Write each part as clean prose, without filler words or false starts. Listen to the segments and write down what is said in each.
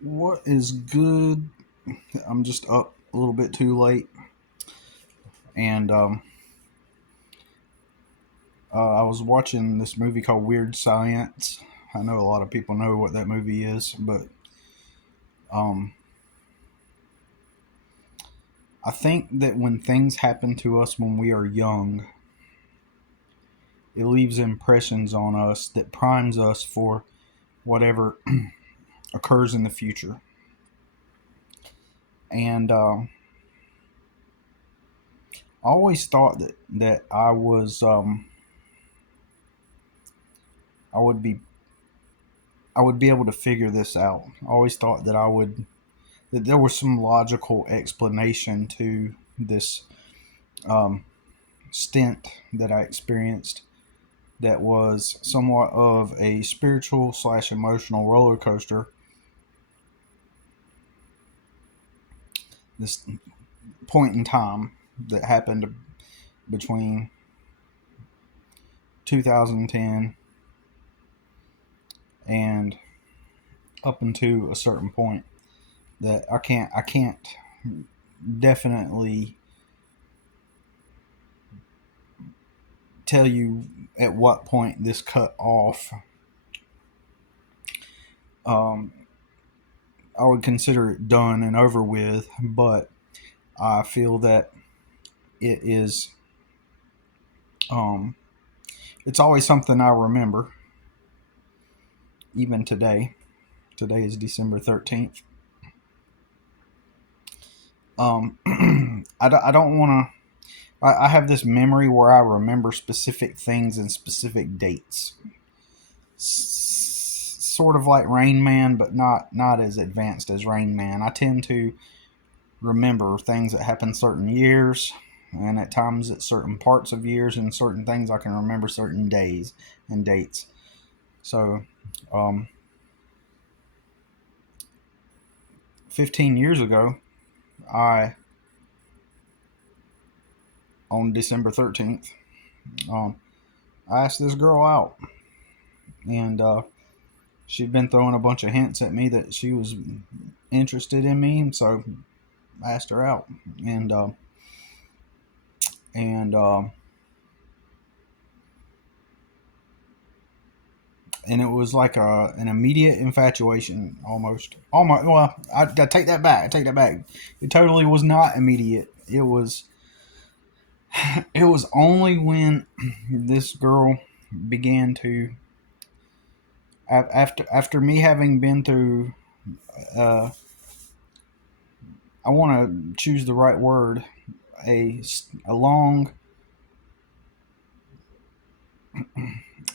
What is good? I'm just up a little bit too late, and I was watching this movie called Weird Science. I know a lot of people know what that movie is, but um, I think that when things happen to us when we are young, it leaves impressions on us that primes us for whatever occurs in the future. And I always thought that I would be I would be able to figure this out. I always thought that there was some logical explanation to this um, stint that I experienced that was somewhat of a spiritual slash emotional roller coaster. This point in time that happened between 2010 and up into a certain point that I can't definitely tell you at what point this cut off. Um, I would consider it done and over with, but I feel that it is. Um, it's always something I remember, even today. Today is December 13th. I don't want to. I have this memory where I remember specific things and specific dates. Sort of like Rain Man, but not as advanced as Rain Man. I tend to remember things that happen certain years, and at times at certain parts of years, and certain things I can remember certain days and dates. So, um, 15 years ago, I on December 13th, um, I asked this girl out, and she'd been throwing a bunch of hints at me that she was interested in me, and so I asked her out, and uh, and and it was like an immediate infatuation, almost. Almost. Well, I take that back. I take that back. It totally was not immediate. It was. It was only when this girl began to after me having been through. Uh, I want to choose the right word. A long.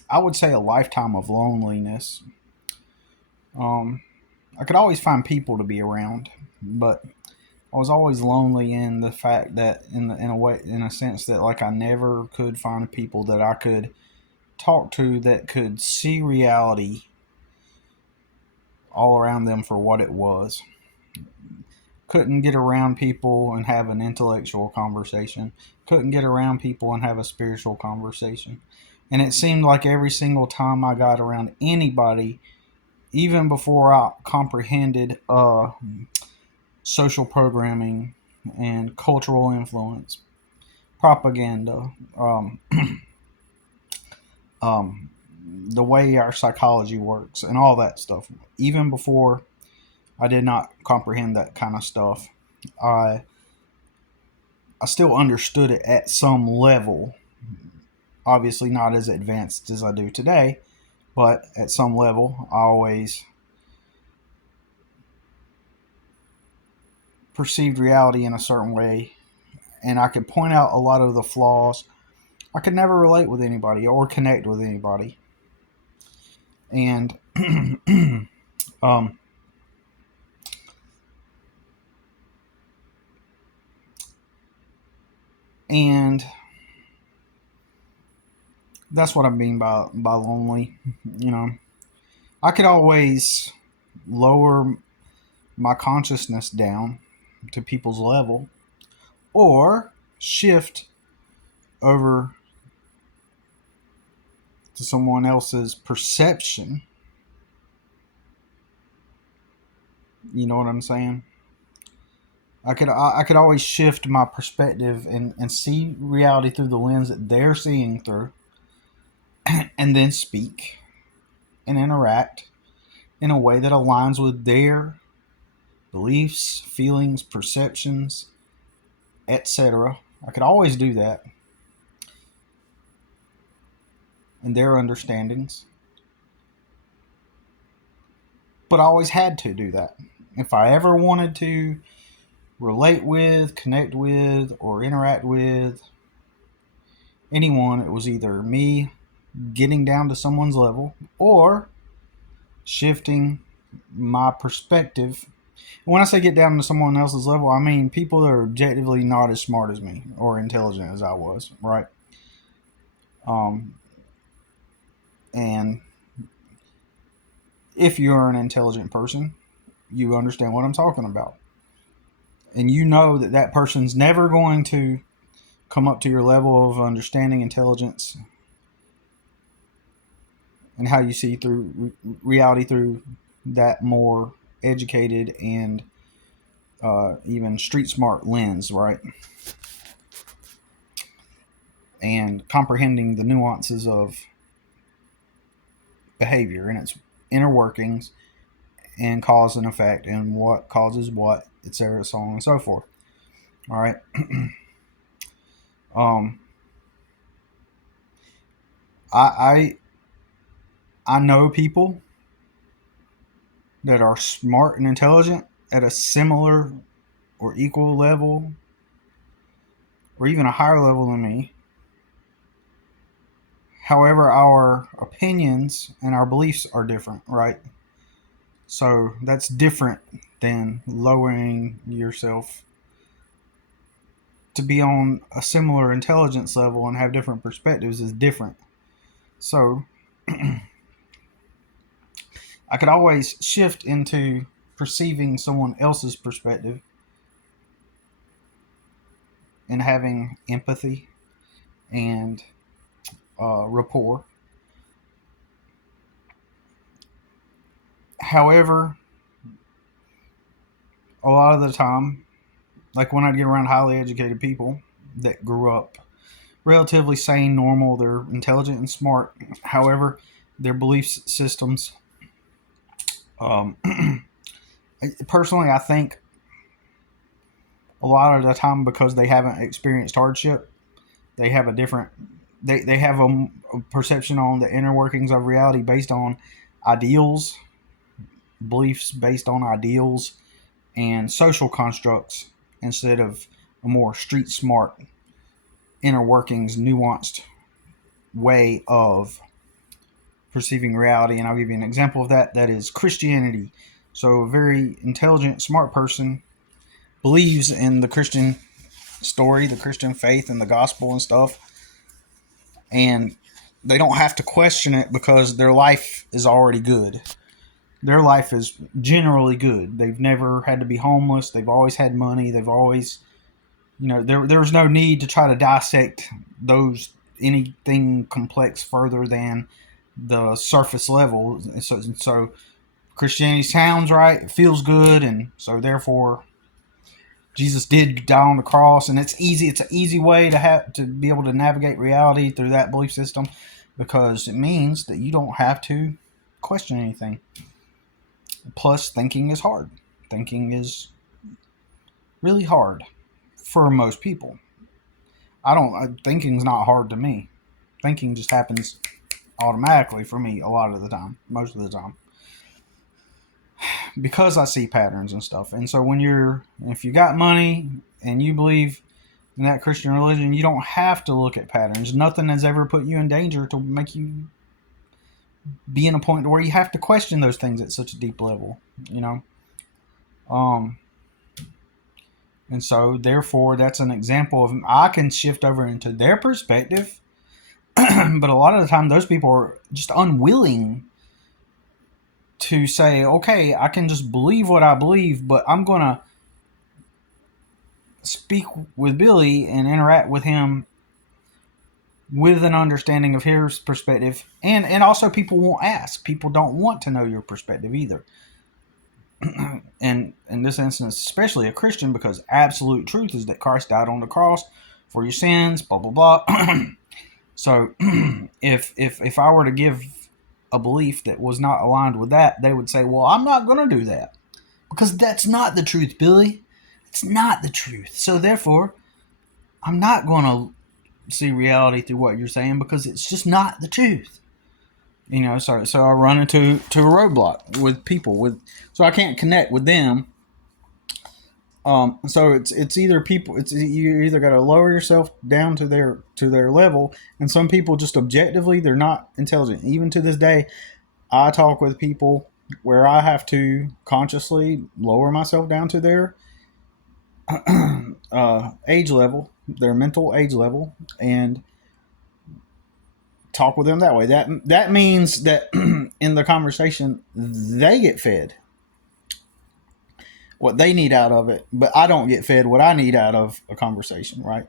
I would say a lifetime of loneliness. Um, I could always find people to be around, but I was always lonely in the fact that in a way in a sense that like I never could find people that I could talk to that could see reality all around them for what it was. Couldn't get around people and have an intellectual conversation. Couldn't get around people and have a spiritual conversation. And it seemed like every single time I got around anybody, even before I comprehended social programming and cultural influence, propaganda, um, the way our psychology works, and all that stuff. Even before I did not comprehend that kind of stuff, I I still understood it at some level. Obviously, not as advanced as I do today, but at some level, I always perceived reality in a certain way, and I could point out a lot of the flaws. I could never relate with anybody or connect with anybody, and um, and that's what I mean by lonely. You know, I could always lower my consciousness down to people's level, or shift over to someone else's perception You know what I'm saying? I could always shift my perspective and see reality through the lens that they're seeing through, and then speak and interact in a way that aligns with their beliefs, feelings, perceptions, etc. I could always do that, and their understandings, but I always had to do that. If I ever wanted to relate with, connect with, or interact with anyone, it was either me getting down to someone's level or shifting my perspective. When I say get down to someone else's level, I mean people that are objectively not as smart as me or intelligent as I was, right? Um, and if you're an intelligent person, you understand what I'm talking about. And you know that that person's never going to come up to your level of understanding, intelligence, and how you see through reality through that more educated and even street smart lens, right? And comprehending the nuances of behavior and its inner workings and cause and effect and what causes what, etc., so on and so forth. All right. um, I I know people that are smart and intelligent at a similar or equal level, or even a higher level than me. However, our opinions and our beliefs are different, right? So that's different than lowering yourself to be on a similar intelligence level and have different perspectives is different. So I could always shift into perceiving someone else's perspective and having empathy and rapport. However, a lot of the time, like when I get around highly educated people that grew up relatively sane, normal, they're intelligent and smart. However, their belief systems, um, personally, I think a lot of the time because they haven't experienced hardship, they have a different, they have a perception on the inner workings of reality based on ideals, beliefs based on ideals, and social constructs instead of a more street smart, inner workings, nuanced way of perceiving reality. And I'll give you an example of that. That is Christianity. So a very intelligent, smart person believes in the Christian story, the Christian faith, and the gospel and stuff. And they don't have to question it because their life is already good. Their life is generally good. They've never had to be homeless. They've always had money. They've always, there's no need to try to dissect those anything complex further than the surface level. So Christianity sounds right, it feels good, and so therefore Jesus did die on the cross, and it's easy. It's an easy way to be able to navigate reality through that belief system, because it means that you don't have to question anything. Plus, thinking is hard. Thinking is really hard for most people. Thinking's not hard to me. Thinking just happens automatically for me a lot of the time, most of the time, because I see patterns and stuff. And so if you got money and you believe in that Christian religion, you don't have to look at patterns. Nothing has ever put you in danger to make you be in a point where you have to question those things at such a deep level, you know. And so therefore that's an example of I can shift over into their perspective. But a lot of the time those people are just unwilling to say, okay, I can just believe what I believe, but I'm going to speak with Billy and interact with him with an understanding of his perspective. And also people won't ask. People don't want to know your perspective either. And and in this instance, especially a Christian, because absolute truth is that Christ died on the cross for your sins, blah blah blah. So if I were to give a belief that was not aligned with that, they would say, well, I'm not going to do that because that's not the truth, Billy. It's not the truth. So therefore, I'm not going to see reality through what you're saying because it's just not the truth. So I run into a roadblock with people so I can't connect with them. So it's either people. It's you either got to lower yourself down to their level, and some people just objectively they're not intelligent. Even to this day, I talk with people where I have to consciously lower myself down to their age level, their mental age level, and talk with them that way. That means that in the conversation they get fed what they need out of it, but I don't get fed what I need out of a conversation, right?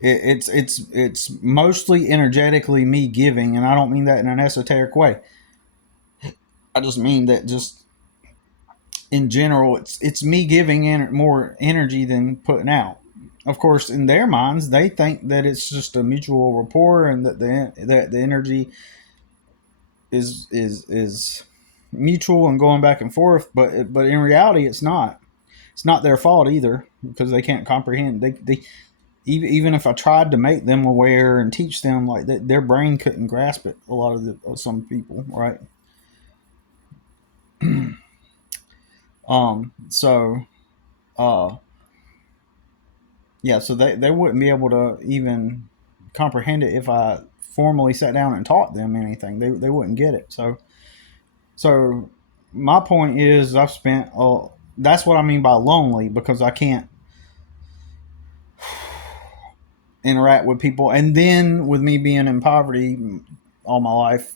It's mostly energetically me giving, and I don't mean that in an esoteric way. I just mean that just in general, it's me giving more energy than putting out. Of course, in their minds, they think that it's just a mutual rapport, and that the energy is mutual and going back and forth. But in reality, it's not. It's not their fault either because they can't comprehend. They even if I tried to make them aware and teach them like that, their brain couldn't grasp it. A lot of some people, right? So, yeah, so they wouldn't be able to even comprehend it if I formally sat down and taught them anything. They wouldn't get it. So my point is I've spent, that's what I mean by lonely, because I can't interact with people. And then with me being in poverty all my life,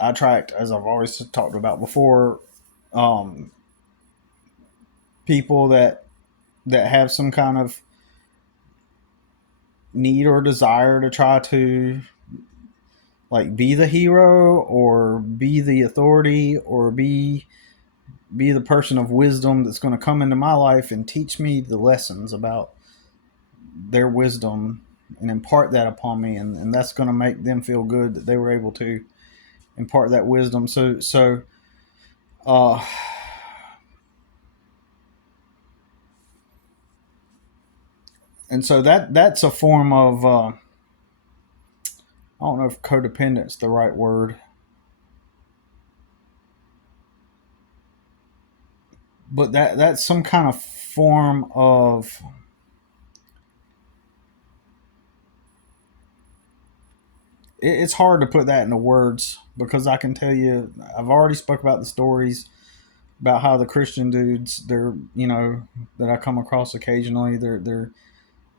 I attract, as I've always talked about before, people that have some kind of need or desire to try to like be the hero or be the authority or be the person of wisdom that's going to come into my life and teach me the lessons about their wisdom and impart that upon me, and that's going to make them feel good that they were able to impart that wisdom. So and so that's a form of I don't know if codependent's the right word, but that's some kind of form of it's hard to put that into words because I can tell you I've already spoke about the stories about how the Christian dudes they're that I come across occasionally they're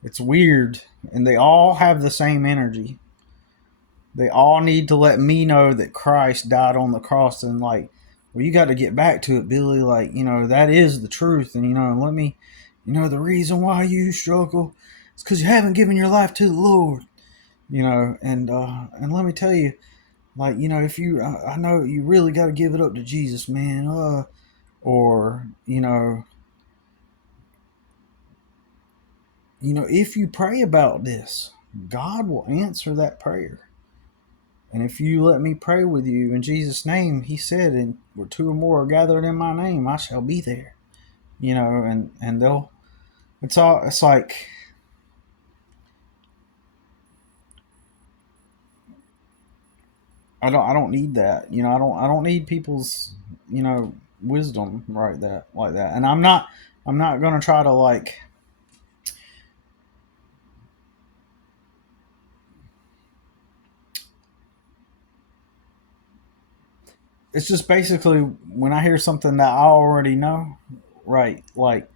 it's weird and they all have the same energy. They all need to let me know that Christ died on the cross and like, well, you got to get back to it, Billy. Like, that is the truth. And, let me, the reason why you struggle is because you haven't given your life to the Lord, and let me tell you, like, if you, I know you really got to give it up to Jesus, man. Or, if you pray about this, God will answer that prayer. And if you let me pray with you in Jesus' name, he said, and where two or more are gathered in my name, I shall be there. And they'll, it's like, I don't need that. I don't need people's, wisdom like that. And I'm not going to try to like, it's just basically when I hear something that I already know, right? Like,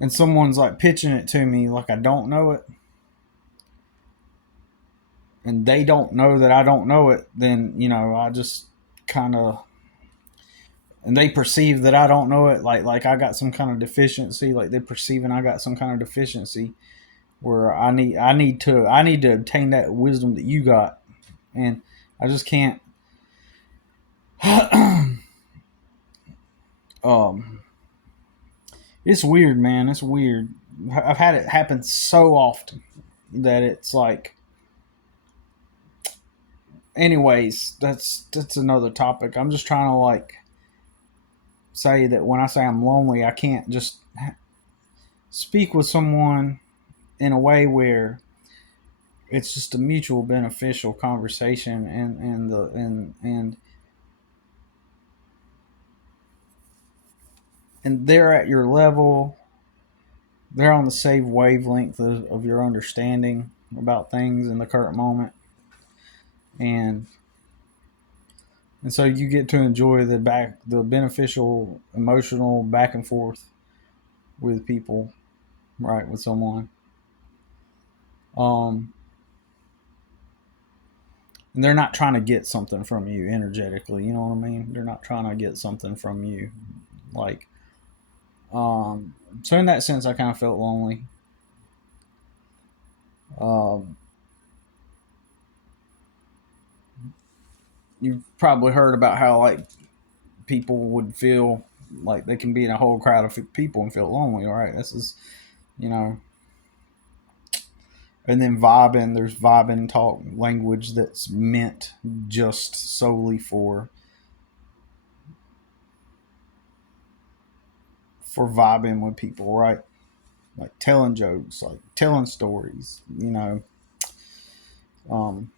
and someone's like pitching it to me like I don't know it, and they don't know that I don't know it, then, I just kind of, and they perceive that I don't know it, like I got some kind of deficiency, like they're perceiving I got some kind of deficiency where I need to obtain that wisdom that you got, And I just can't. um, it's weird, man. It's weird. I've had it happen so often that it's like. Anyways, that's another topic. I'm just trying to like say that when I say I'm lonely, I can't just speak with someone in a way where it's just a mutual beneficial conversation and they're at your level, they're on the same wavelength of your understanding about things in the current moment, and so you get to enjoy the beneficial emotional back and forth with people, right, with someone. um and they're not trying to get something from you energetically, you know what I mean? They're not trying to get something from you, like. So in that sense, I kind of felt lonely. Um, you've probably heard about how like people would feel like they can be in a whole crowd of people and feel lonely. Right? This is, you know, and then vibing. There's vibing talk language that's meant just solely for vibing with people, right? Like telling jokes, like telling stories. Um,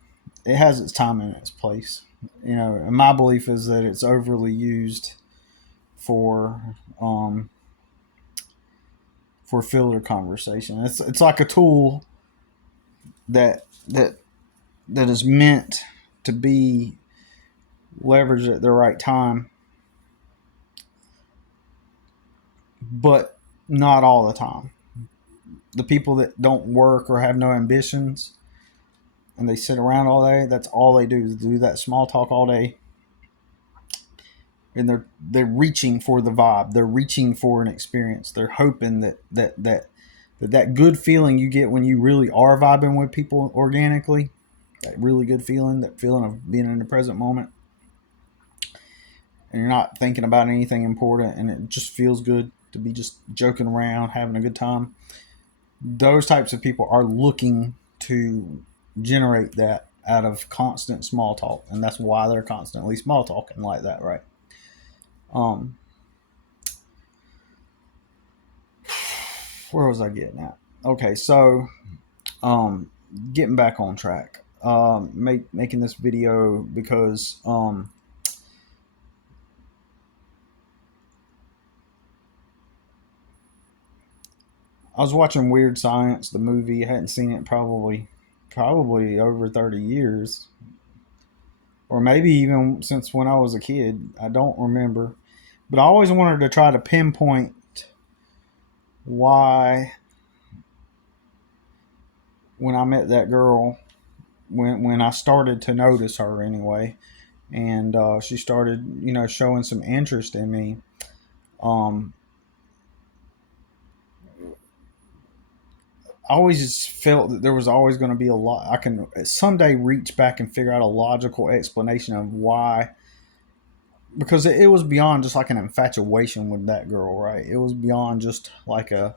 it has its time and its place. And my belief is that it's overly used for um, for filler conversation. It's like a tool that that that is meant to be leveraged at the right time, but not all the time. The people that don't work or have no ambitions and they sit around all day, that's all they do is do that small talk all day. And they're reaching for the vibe. They're reaching for an experience. They're hoping that good feeling you get when you really are vibing with people organically, that really good feeling, that feeling of being in the present moment, and you're not thinking about anything important, and it just feels good to be just joking around, having a good time. Those types of people are looking to generate that out of constant small talk, and that's why they're constantly small talking like that, right? Um, where was I getting at? Okay, so um, getting back on track. Making this video because I was watching Weird Science, the movie. I hadn't seen it probably over 30 years, or maybe even since when I was a kid. I don't remember, but I always wanted to try to pinpoint why when I met that girl, when I started to notice her anyway, and she started showing some interest in me. Um, I always just felt that there was always going to be a lot. I can someday reach back and figure out a logical explanation of why, because it was beyond just like an infatuation with that girl, right? It was beyond just like I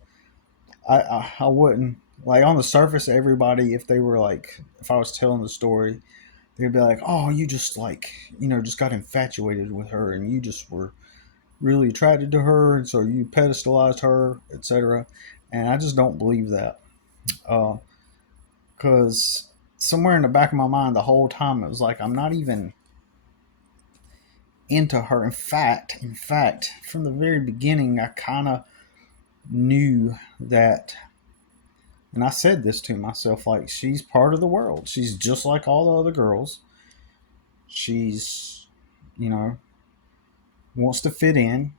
wouldn't like on the surface. Everybody, if they were like, if I was telling the story, they'd be like, "Oh, you just like just got infatuated with her, and you just were really attracted to her, and so you pedestalized her, etc." And I just don't believe that. Because somewhere in the back of my mind the whole time it was like I'm not even into her. In fact, from the very beginning I kind of knew that, and I said this to myself, like, she's part of the world. She's just like all the other girls. She's, you know, wants to fit in,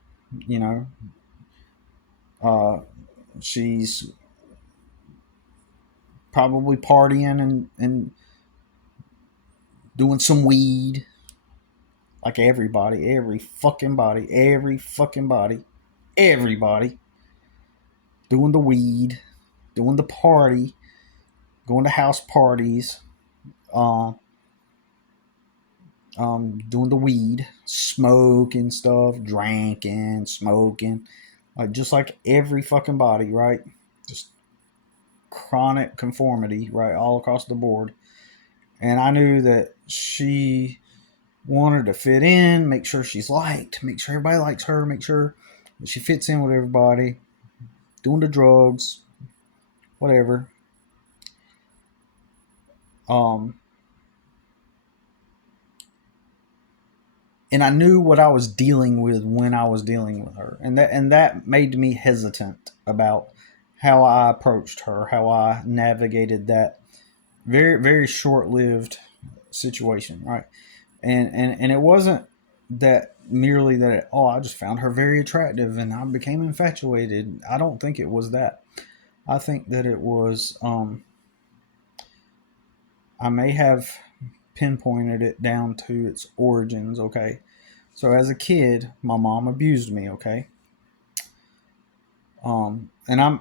you know. She's probably partying and doing some weed like everybody, everybody doing the weed, doing the party, going to house parties. Uh, doing the weed, smoking stuff, drinking, smoking, like just like every fucking body, right? Just chronic conformity, right, all across the board. And I knew that she wanted to fit in, make sure she's liked, make sure everybody likes her, make sure that she fits in with everybody, doing the drugs, whatever. Um, and I knew what I was dealing with when I was dealing with her, and that made me hesitant about how I approached her, how I navigated that very very short lived situation, right? And it wasn't that merely that oh I just found her very attractive and I became infatuated. I don't think it was that. I think that it was I may have pinpointed it down to its origins. Okay, so as a kid, my mom abused me. Okay, and I'm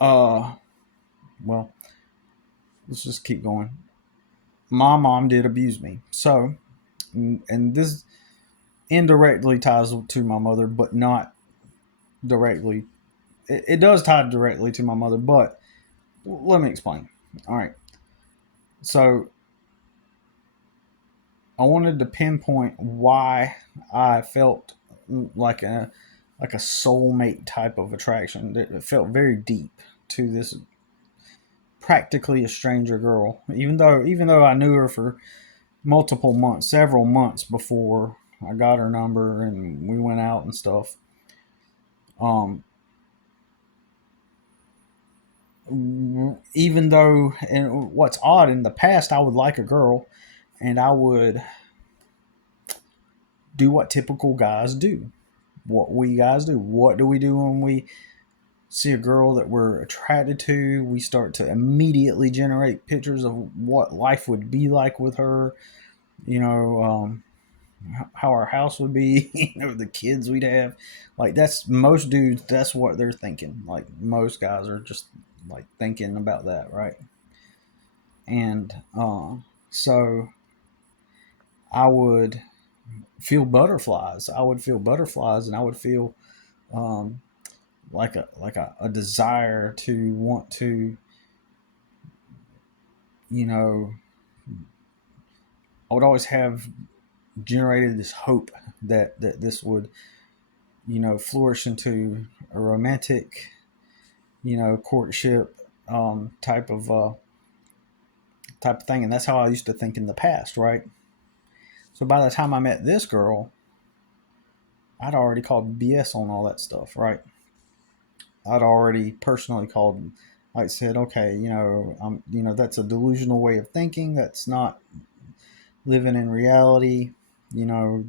well, let's just keep going. My mom did abuse me. So, and this indirectly ties to my mother, but not directly. It does tie directly to my mother, but let me explain. All right. So I wanted to pinpoint why I felt like a soulmate type of attraction that felt very deep to this practically a stranger girl. Even though I knew her for multiple months, several months before I got her number and we went out and stuff. Um, Even though, and what's odd, in the past I would like a girl and I would do what typical guys do. What we guys do. What do we do when we see a girl that we're attracted to? We start to immediately generate pictures of what life would be like with her. You know, how our house would be, the kids we'd have. Like that's most dudes. That's what they're thinking. Like most guys are just like thinking about that, right? And so I would feel butterflies. I would feel butterflies, and I would feel um, like a desire to want to, you know, I would always have generated this hope that this would, flourish into a romantic, courtship type of thing, and that's how I used to think in the past, right? So by the time I met this girl, I'd already called BS on all that stuff, right? I'd already personally called, like said, okay, that's a delusional way of thinking. That's not living in reality, you know.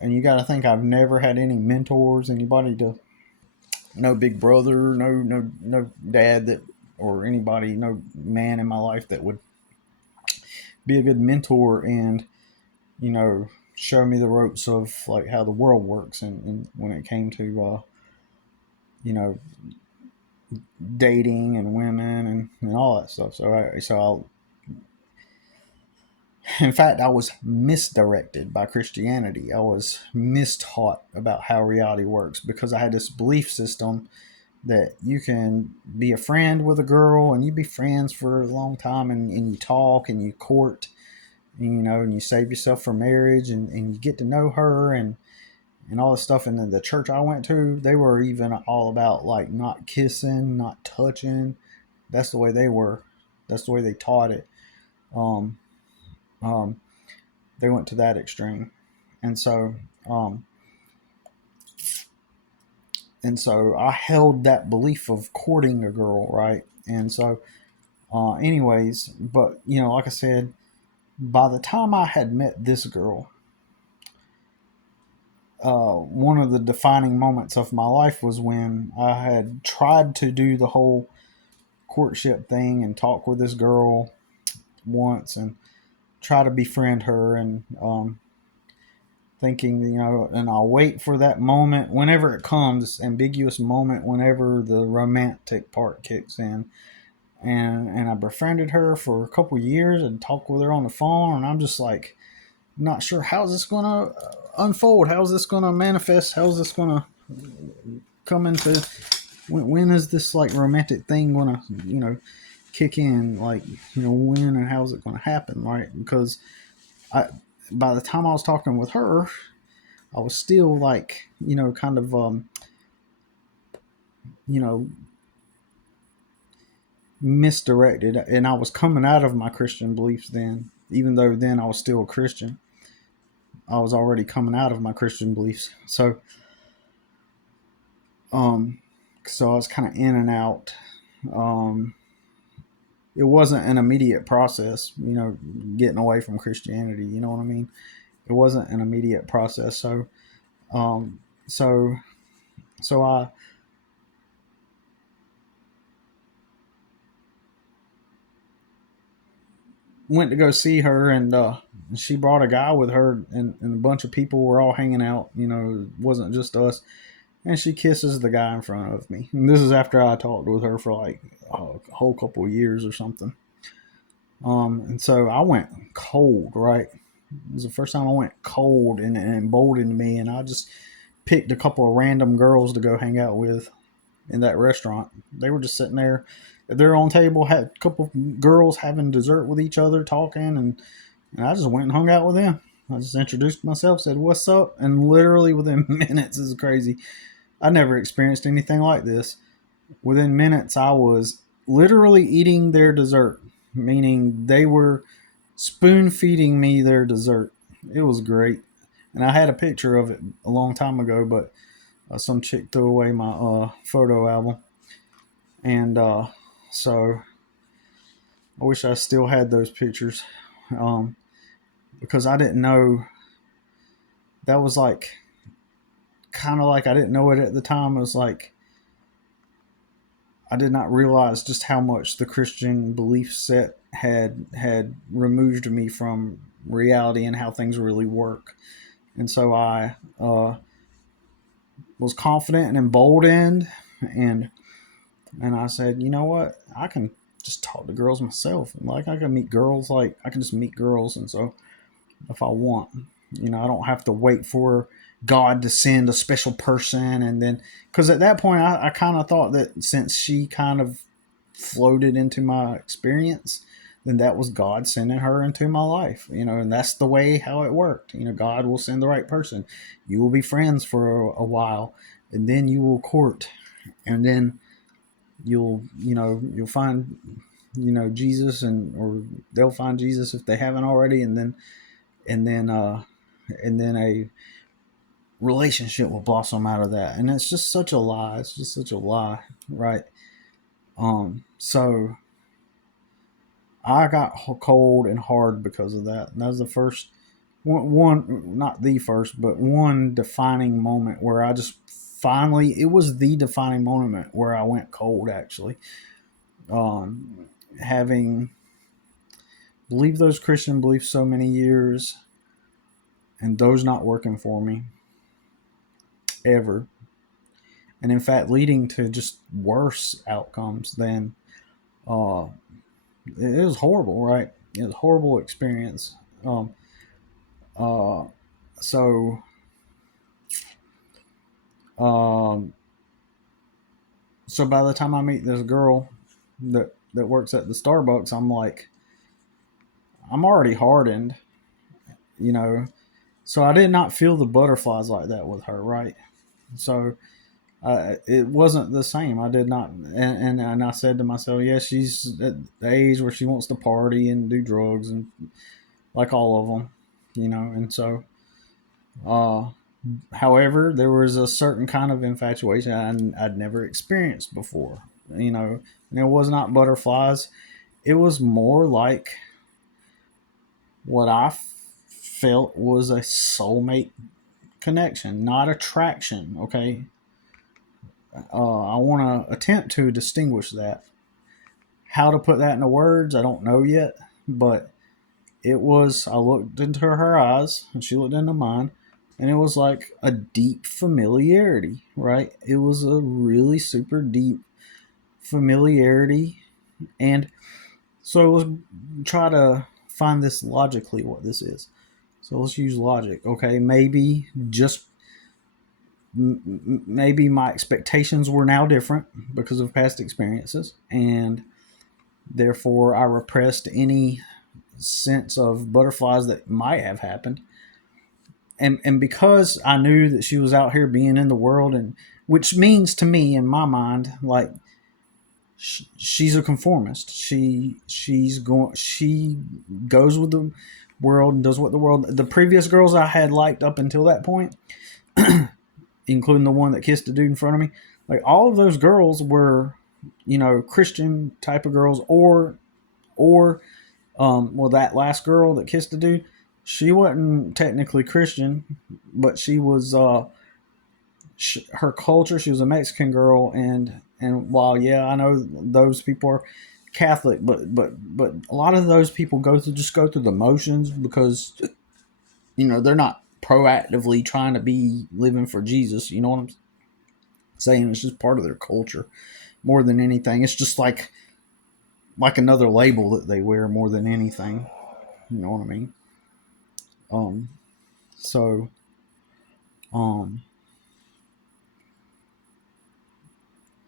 And you got to think I've never had any mentors, anybody to, no big brother, no dad that, or anybody, no man in my life that would be a good mentor and show me the ropes of like how the world works and when it came to you know dating and women and all that stuff. In fact, I was misdirected by Christianity. I was mistaught about how reality works because I had this belief system that you can be a friend with a girl and you be friends for a long time and you talk and you court and, and you save yourself for marriage and you get to know her and all this stuff. And then the church I went to, they were even all about like not kissing, not touching. That's the way they were. That's the way they taught it. Um, um, they went to that extreme, and so um, I held that belief of courting a girl, right? And so, anyways, but like I said, by the time I had met this girl, one of the defining moments of my life was when I had tried to do the whole courtship thing and talk with this girl once and try to befriend her and thinking, and I'll wait for that moment whenever it comes, ambiguous moment, whenever the romantic part kicks in. and I befriended her for a couple years and talked with her on the phone, and I'm just like, not sure how's this gonna unfold, how's this gonna manifest, how's this gonna come into, when is this like romantic thing gonna kick in, like when and how's it gonna happen, right? Because I by the time I was talking with her, I was still like kind of you know misdirected, and I was coming out of my Christian beliefs then, even though then I was still a Christian. I was already coming out of my Christian beliefs. Um so I was kind of in and out. um it wasn't an immediate process, getting away from Christianity, you know what I mean? It wasn't an immediate process. Um so so I went to go see her, and she brought a guy with her, and a bunch of people were all hanging out. It wasn't just us. And she kisses the guy in front of me. And this is after I talked with her for like a whole couple of years or something. And so I went cold, right? It was the first time I went cold, and it emboldened me. And I just picked a couple of random girls to go hang out with in that restaurant. They were just sitting there at their own table, had a couple of girls having dessert with each other, talking, and I just went and hung out with them. I just introduced myself, said, "What's up?" And literally within minutes, this is crazy. I never experienced anything like this. Within minutes, I was literally eating their dessert, meaning they were spoon feeding me their dessert. It was great. And I had a picture of it a long time ago, but some chick threw away my photo album. And so I wish I still had those pictures, um, because I didn't know. That was like kind of like I didn't know it at the time. It was like I did not realize just how much the Christian belief set had removed me from reality and how things really work. And so I was confident and emboldened, and I said, you know what, I can just talk to girls myself. Like I can meet girls, like I can just meet girls, and so if I want, I don't have to wait for God to send a special person. And then, because at that point, I kind of thought that since she kind of floated into my experience, then that was God sending her into my life, and that's the way how it worked. God will send the right person. You will be friends for a while, and then you will court, and then you'll find, Jesus, or they'll find Jesus if they haven't already, and then a relationship will blossom out of that. And it's just such a lie. It's just such a lie, right? So I got cold and hard because of that. And that was the first one, not the first, but one defining moment where I just finally, it was the defining moment where I went cold, actually. Having believed those Christian beliefs so many years, and those not working for me ever, and in fact leading to just worse outcomes than uh, it was horrible, right? It was a horrible experience. Um, uh, so um, so by the time I meet this girl that works at the Starbucks, I'm like, I'm already hardened, you know. So I did not feel the butterflies like that with her, right? So it wasn't the same. I did not, and I said to myself, yeah, she's at the age where she wants to party and do drugs, and like all of them, And so, uh, however, there was a certain kind of infatuation I'd never experienced before, and it was not butterflies. It was more like what I felt was a soulmate connection, not attraction. Okay, I want to attempt to distinguish that. How to put that into words, I don't know yet, but it was, I looked into her eyes and she looked into mine, and it was like a deep familiarity, right? It was a really super deep familiarity, And so let's try to find this logically what this is. So let's use logic. Okay, maybe just maybe my expectations were now different because of past experiences, and therefore I repressed any sense of butterflies that might have happened. And because I knew that she was out here being in the world, and which means to me in my mind, like she's a conformist. She goes with the world and does what the world. The previous girls I had liked up until that point, including the one that kissed the dude in front of me, like all of those girls were, Christian type of girls, or well, that last girl that kissed the dude, she wasn't technically Christian, but she was her culture. She was a Mexican girl, and while yeah, I know those people are Catholic, but a lot of those people go through the motions because they're not proactively trying to be living for Jesus. You know what I'm saying? It's just part of their culture more than anything. It's just like another label that they wear more than anything. You know what I mean? Um, so um,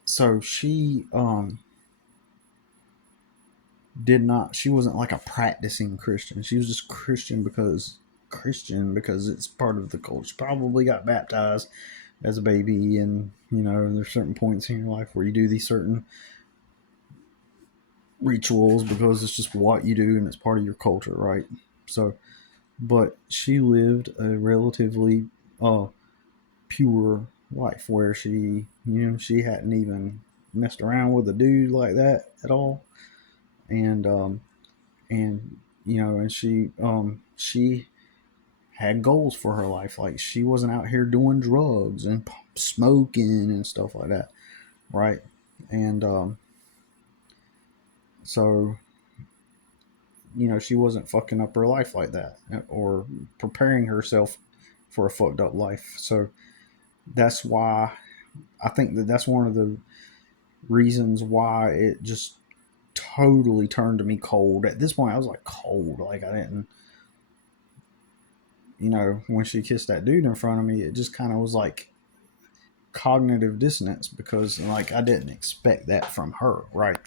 so she wasn't like a practicing Christian. She was just Christian because it's part of the culture. She probably got baptized as a baby, and there's certain points in your life where you do these certain rituals because it's just what you do and it's part of your culture, right? So, but she lived a relatively pure life where she hadn't even messed around with a dude like that at all, and and she had goals for her life. Like she wasn't out here doing drugs and smoking and stuff like that, right? And so she wasn't fucking up her life like that or preparing herself for a fucked up life. So that's why I think that's one of the reasons why it just totally turned to me cold. At this point, I was like cold. Like I didn't, when she kissed that dude in front of me, it just kind of was like cognitive dissonance because like I didn't expect that from her, right?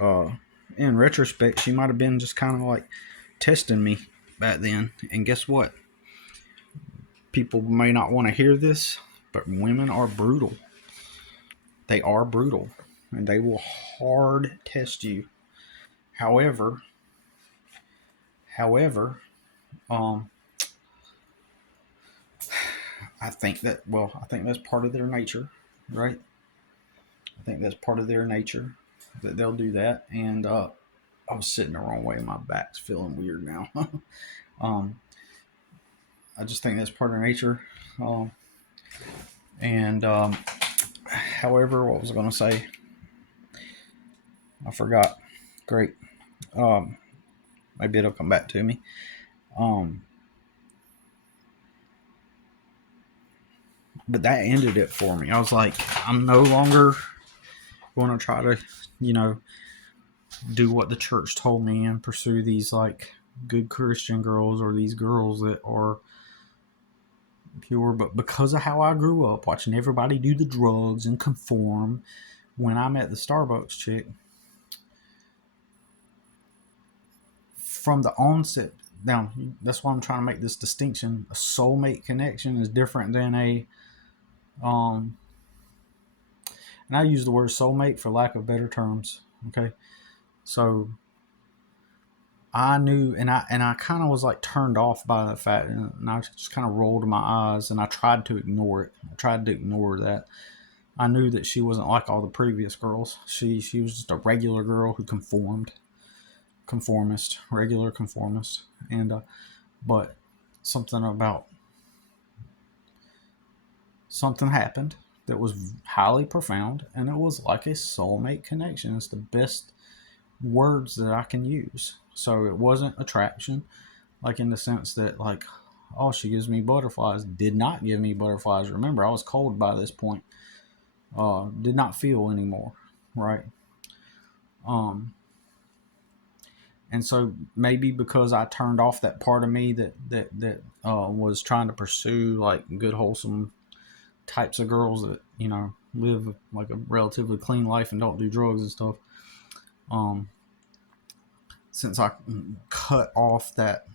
Uh, in retrospect, she might have been just kind of like testing me back then. And guess what? People may not want to hear this, but women are brutal. They are brutal, and they will hard test you. However, however, um, I think that's part of their nature, right? I think that's part of their nature that they'll do that. And I was sitting the wrong way. My back's feeling weird now. um, I just think that's part of nature. Um, and however, what was I going to say? I forgot. Great. Um, Maybe it'll come back to me. Um, but that ended it for me. I was like, I'm no longer going to try to, do what the church told me and pursue these like good Christian girls or these girls that are pure. But because of how I grew up watching everybody do the drugs and conform, when I met the Starbucks chick, from the onset, now that's why I'm trying to make this distinction. A soulmate connection is different than a and I use the word soulmate for lack of better terms. Okay, so I knew, and I kind of was like turned off by the fact, and I just kind of rolled my eyes, and I tried to ignore it. I tried to ignore that. I knew that she wasn't like all the previous girls. She was just a regular girl who regular conformist, and but something about something happened that was highly profound, and it was like a soulmate connection. It's the best words that I can use. So it wasn't attraction, like in the sense that like, oh, she gives me butterflies. Did not give me butterflies. Remember, I was cold by this point. Did not feel anymore, right? Um, and so maybe because I turned off that part of me that was trying to pursue like good wholesome types of girls that live like a relatively clean life and don't do drugs and stuff. Um, since I cut off that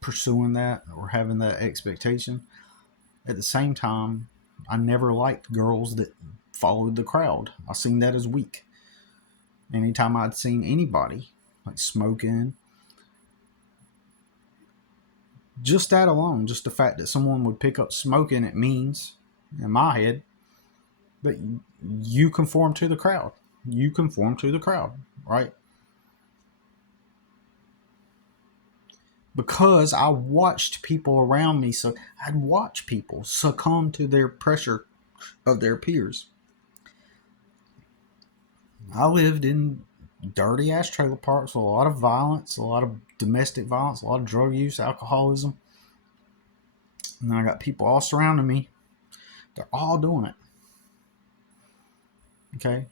pursuing that or having that expectation, at the same time, I never liked girls that followed the crowd. I seen that as weak. Anytime I'd seen anybody like smoking, just that alone, just the fact that someone would pick up smoking, it means in my head that you conform to the crowd. You conform to the crowd, right? Because I watched people around me, so I'd watch people succumb to their pressure of their peers. I lived in dirty ass trailer parks with a lot of violence, a lot of domestic violence, a lot of drug use, alcoholism. And then I got people all surrounding me. They're all doing it. Okay.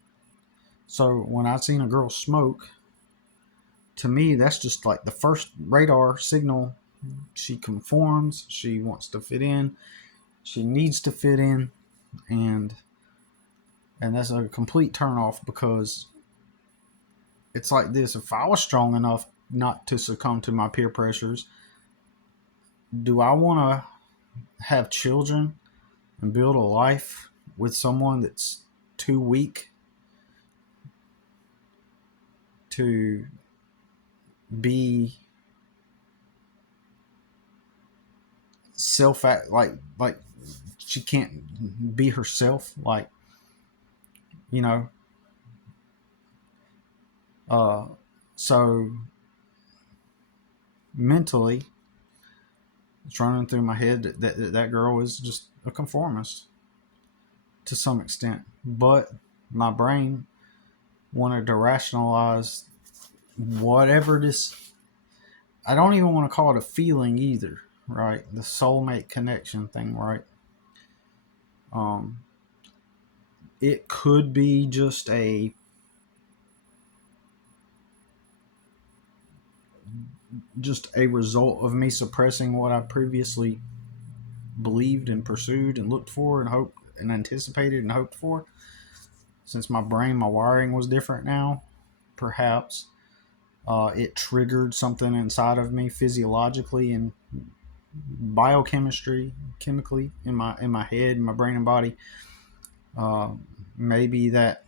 So when I seen a girl smoke, to me, that's just like the first radar signal. She conforms. She wants to fit in. She needs to fit in. And that's a complete turnoff, because it's like this. If I was strong enough not to succumb to my peer pressures, do I want to have children and build a life with someone that's too weak to be self like she can't be herself, like you know uh so mentally it's running through my head that girl is just a conformist to some extent, but my brain wanted to rationalize whatever this, I don't even want to call it a feeling either, right? The soulmate connection thing, right? um it could be just a result of me suppressing what I previously believed and pursued and looked for and hoped and anticipated and hoped for. Since my brain, my wiring was different now, perhaps it triggered something inside of me physiologically and biochemistry, chemically in my head, my brain and body. Uh, Maybe that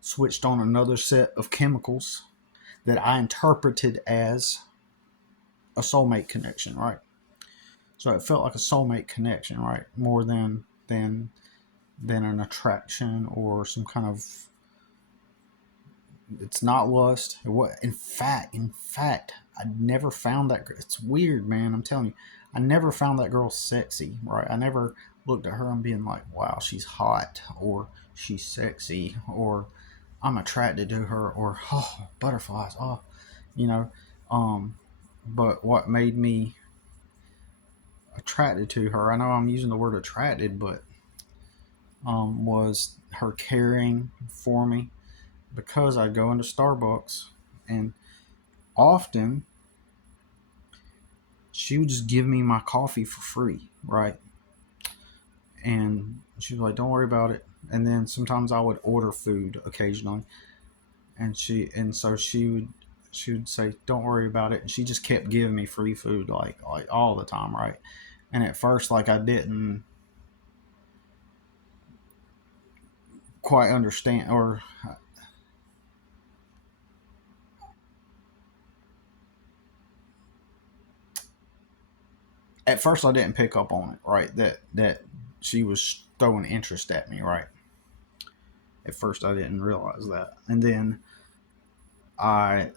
switched on another set of chemicals that I interpreted as a soulmate connection, right? So it felt like a soulmate connection, right? More than an attraction or some kind of, it's not lust. What in fact, I never found that. It's weird, man. I'm telling you, I never found that girl sexy, right? I never looked at her and being like, wow, she's hot, or she's sexy, or I'm attracted to her, or oh, butterflies, oh, you know. Um, but what made me attracted to her, I know I'm using the word attracted, but was her caring for me, because I'd go into Starbucks and often she would just give me my coffee for free, right? And she was like, "Don't worry about it." And then sometimes I would order food occasionally, and so she would say, "Don't worry about it." And she just kept giving me free food like all the time, right? And at first, like I didn't quite understand, or at first I didn't pick up on it, right? That she was throwing interest at me, right? At first I didn't realize that, and then I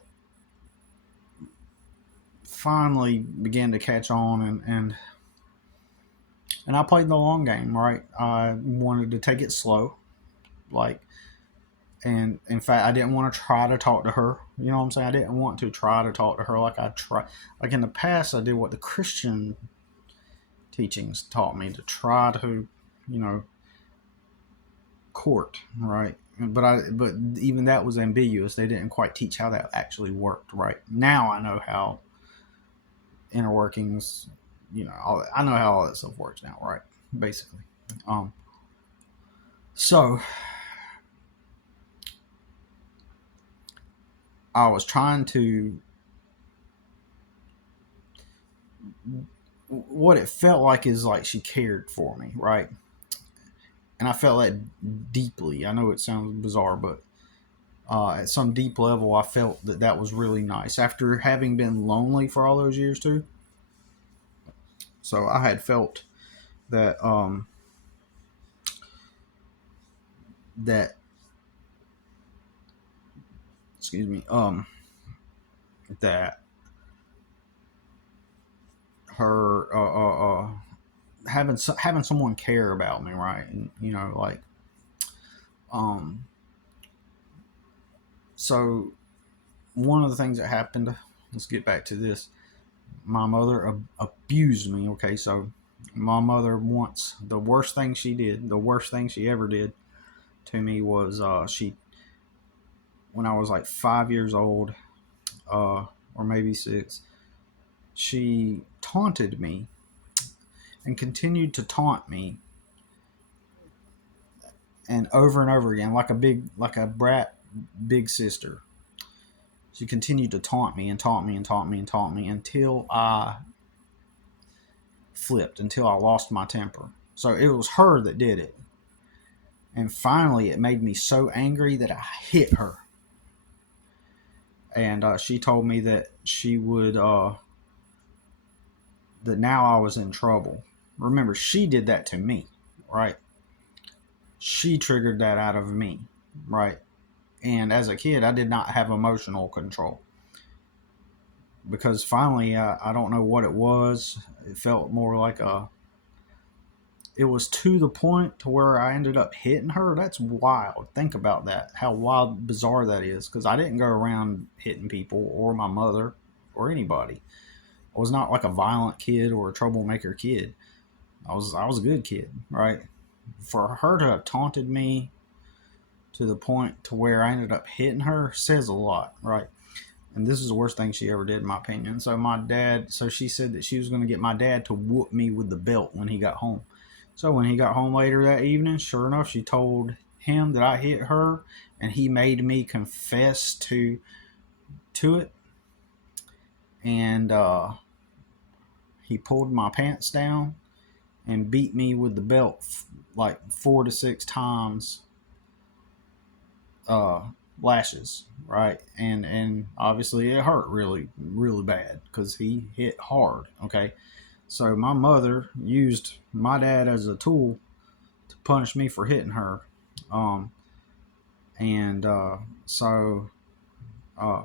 finally began to catch on, and I played the long game, right? I wanted to take it slow, like, and in fact, I didn't want to try to talk to her. You know what I'm saying? I didn't want to try to talk to her like in the past. I did what the Christian teachings taught me to try to, you know, court, right? but even that was ambiguous. They didn't quite teach how that actually worked. Right now, I know how inner workings. I know how all that stuff works now. Right, basically. Um, so I was trying to what it felt like is like she cared for me, right? And I felt that deeply. I know it sounds bizarre, but at some deep level, I felt that that was really nice after having been lonely for all those years too. So I had felt that that excuse me that her having someone care about me, right? And like um so one of the things that happened. Let's get back to this. My mother abused me. Okay, so my mother once the worst thing she ever did to me was she when I was like 5 years old, or maybe six, she taunted me and continued to taunt me, and over again, like a brat big sister. She continued to taunt me and taunt me and taunt me and taunt me until I flipped, until I lost my temper. So it was her that did it. And finally, it made me so angry that I hit her. And she told me that she would, that now I was in trouble. Remember, she did that to me, right? She triggered that out of me, right? And as a kid, I did not have emotional control. Because finally, I don't know what it was. It felt more like it was to the point to where I ended up hitting her. That's wild. Think about that. How wild, bizarre that is. Because I didn't go around hitting people or my mother or anybody. I was not like a violent kid or a troublemaker kid. I was a good kid, right? For her to have taunted me to the point to where I ended up hitting her says a lot, right? And this is the worst thing she ever did, in my opinion. So she said that she was going to get my dad to whoop me with the belt when he got home. So when he got home later that evening, sure enough, she told him that I hit her, and he made me confess to it. And he pulled my pants down and beat me with the belt like 4 to 6 times, uh, lashes, right? And obviously it hurt really really bad because he hit hard. Okay, so my mother used my dad as a tool to punish me for hitting her, um, and so uh,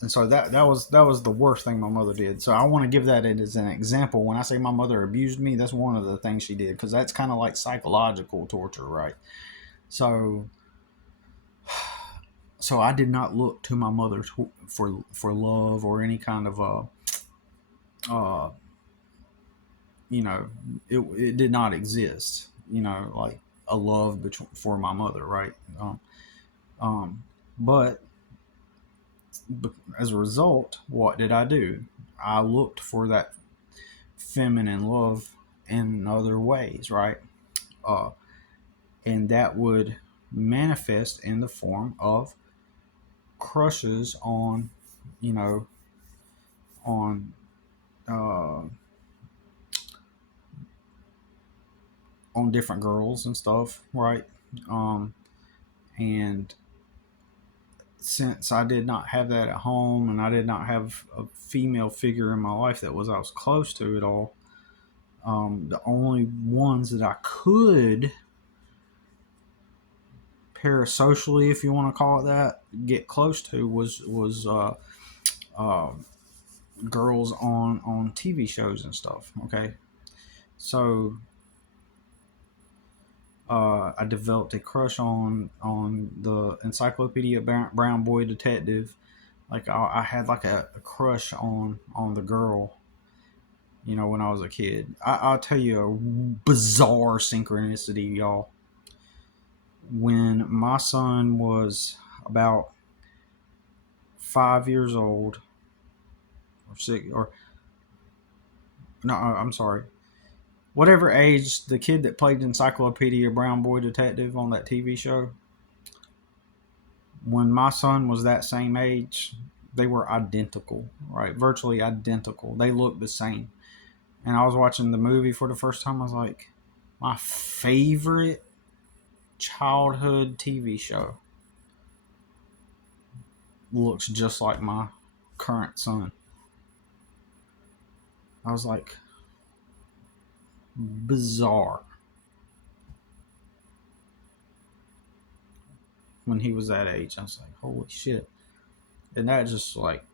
and so that was the worst thing my mother did. So I want to give that as an example. When I say my mother abused me, that's one of the things she did, because that's kind of like psychological torture, right? So so I did not look to my mother for love or any kind of uh it did not exist, like a love for my mother, right? Um but as a result, what did I do? I looked for that feminine love in other ways, right? uh and that would manifest in the form of crushes you know on uh on different girls and stuff, right? Um, and since I did not have that at home, and I did not have a female figure in my life I was close to at all, the only ones that I could parasocially, if you want to call it that, get close to was uh, girls on TV shows and stuff. Okay, so I developed a crush on the Encyclopedia Brown Boy Detective. Like I had like a crush on the girl, when I was a kid. I'll tell you a bizarre synchronicity, y'all. when my son was about 5 years old, or six, or no, I'm sorry, whatever age, the kid that played Encyclopedia Brown Boy Detective on that TV show, when my son was that same age, they were identical, right? Virtually identical. They looked the same. And I was watching the movie for the first time. I was like, my favorite childhood TV show looks just like my current son. I was like, bizarre when he was that age. I was like, holy shit. And that just like,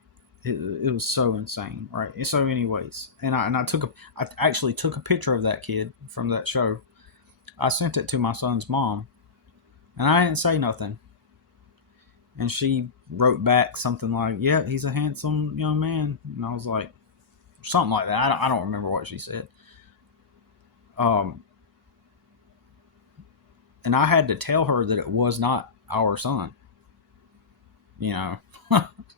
it was so insane, right? And so, anyways, I actually took a picture of that kid from that show. I sent it to my son's mom, and I didn't say nothing. And she wrote back something like, "Yeah, he's a handsome young man." And I was like, something like that. I don't remember what she said. Um, and I had to tell her that it was not our son. You know,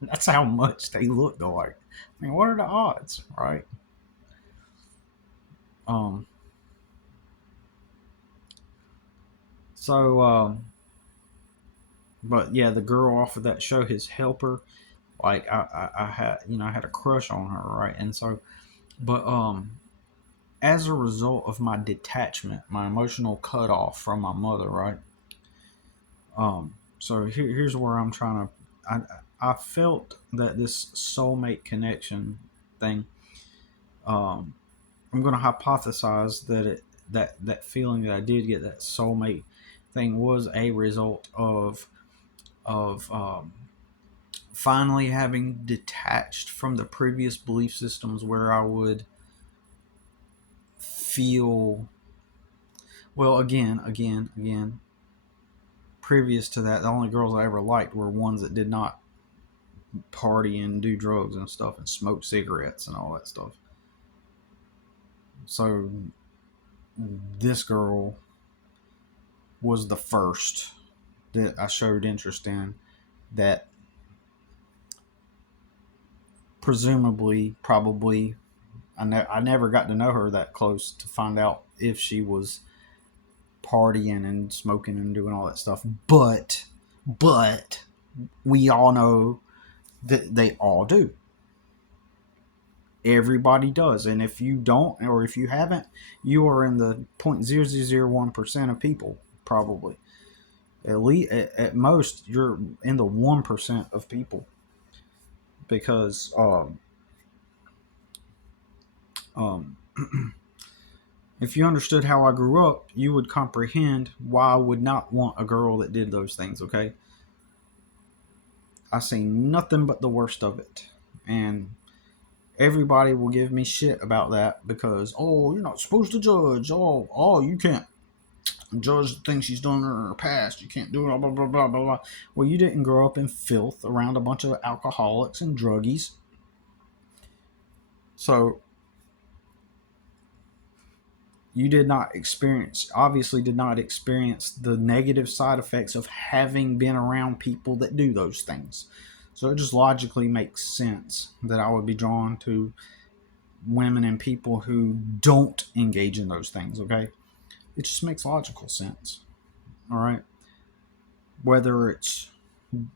that's how much they looked alike. I mean, what are the odds, right? Um, so, but yeah, the girl off of that show, his helper, like I had, I had a crush on her, right? And so, but as a result of my detachment, my emotional cutoff from my mother, right? So here's where I'm trying to. I felt that this soulmate connection thing. Um, I'm going to hypothesize that that feeling that I did get, that soulmate thing, was a result of finally having detached from the previous belief systems where I would feel, well, again, previous to that, the only girls I ever liked were ones that did not party and do drugs and stuff and smoke cigarettes and all that stuff. So this girl was the first that I showed interest in, that presumably, probably, I never got to know her that close to find out if she was partying and smoking and doing all that stuff. But we all know that they all do. Everybody does. And if you don't, or if you haven't, you are in the 0.0001% of people, probably. At least, at most, you're in the 1% of people. Because um, if you understood how I grew up, you would comprehend why I would not want a girl that did those things, okay? I seen nothing but the worst of it. And everybody will give me shit about that because, oh, you're not supposed to judge. Oh, you can't judge the things she's done in her past. You can't do it, blah, blah, blah, blah, blah. Well, you didn't grow up in filth around a bunch of alcoholics and druggies. So you obviously did not experience the negative side effects of having been around people that do those things. So it just logically makes sense that I would be drawn to women and people who don't engage in those things, okay? It just makes logical sense. All right. Whether it's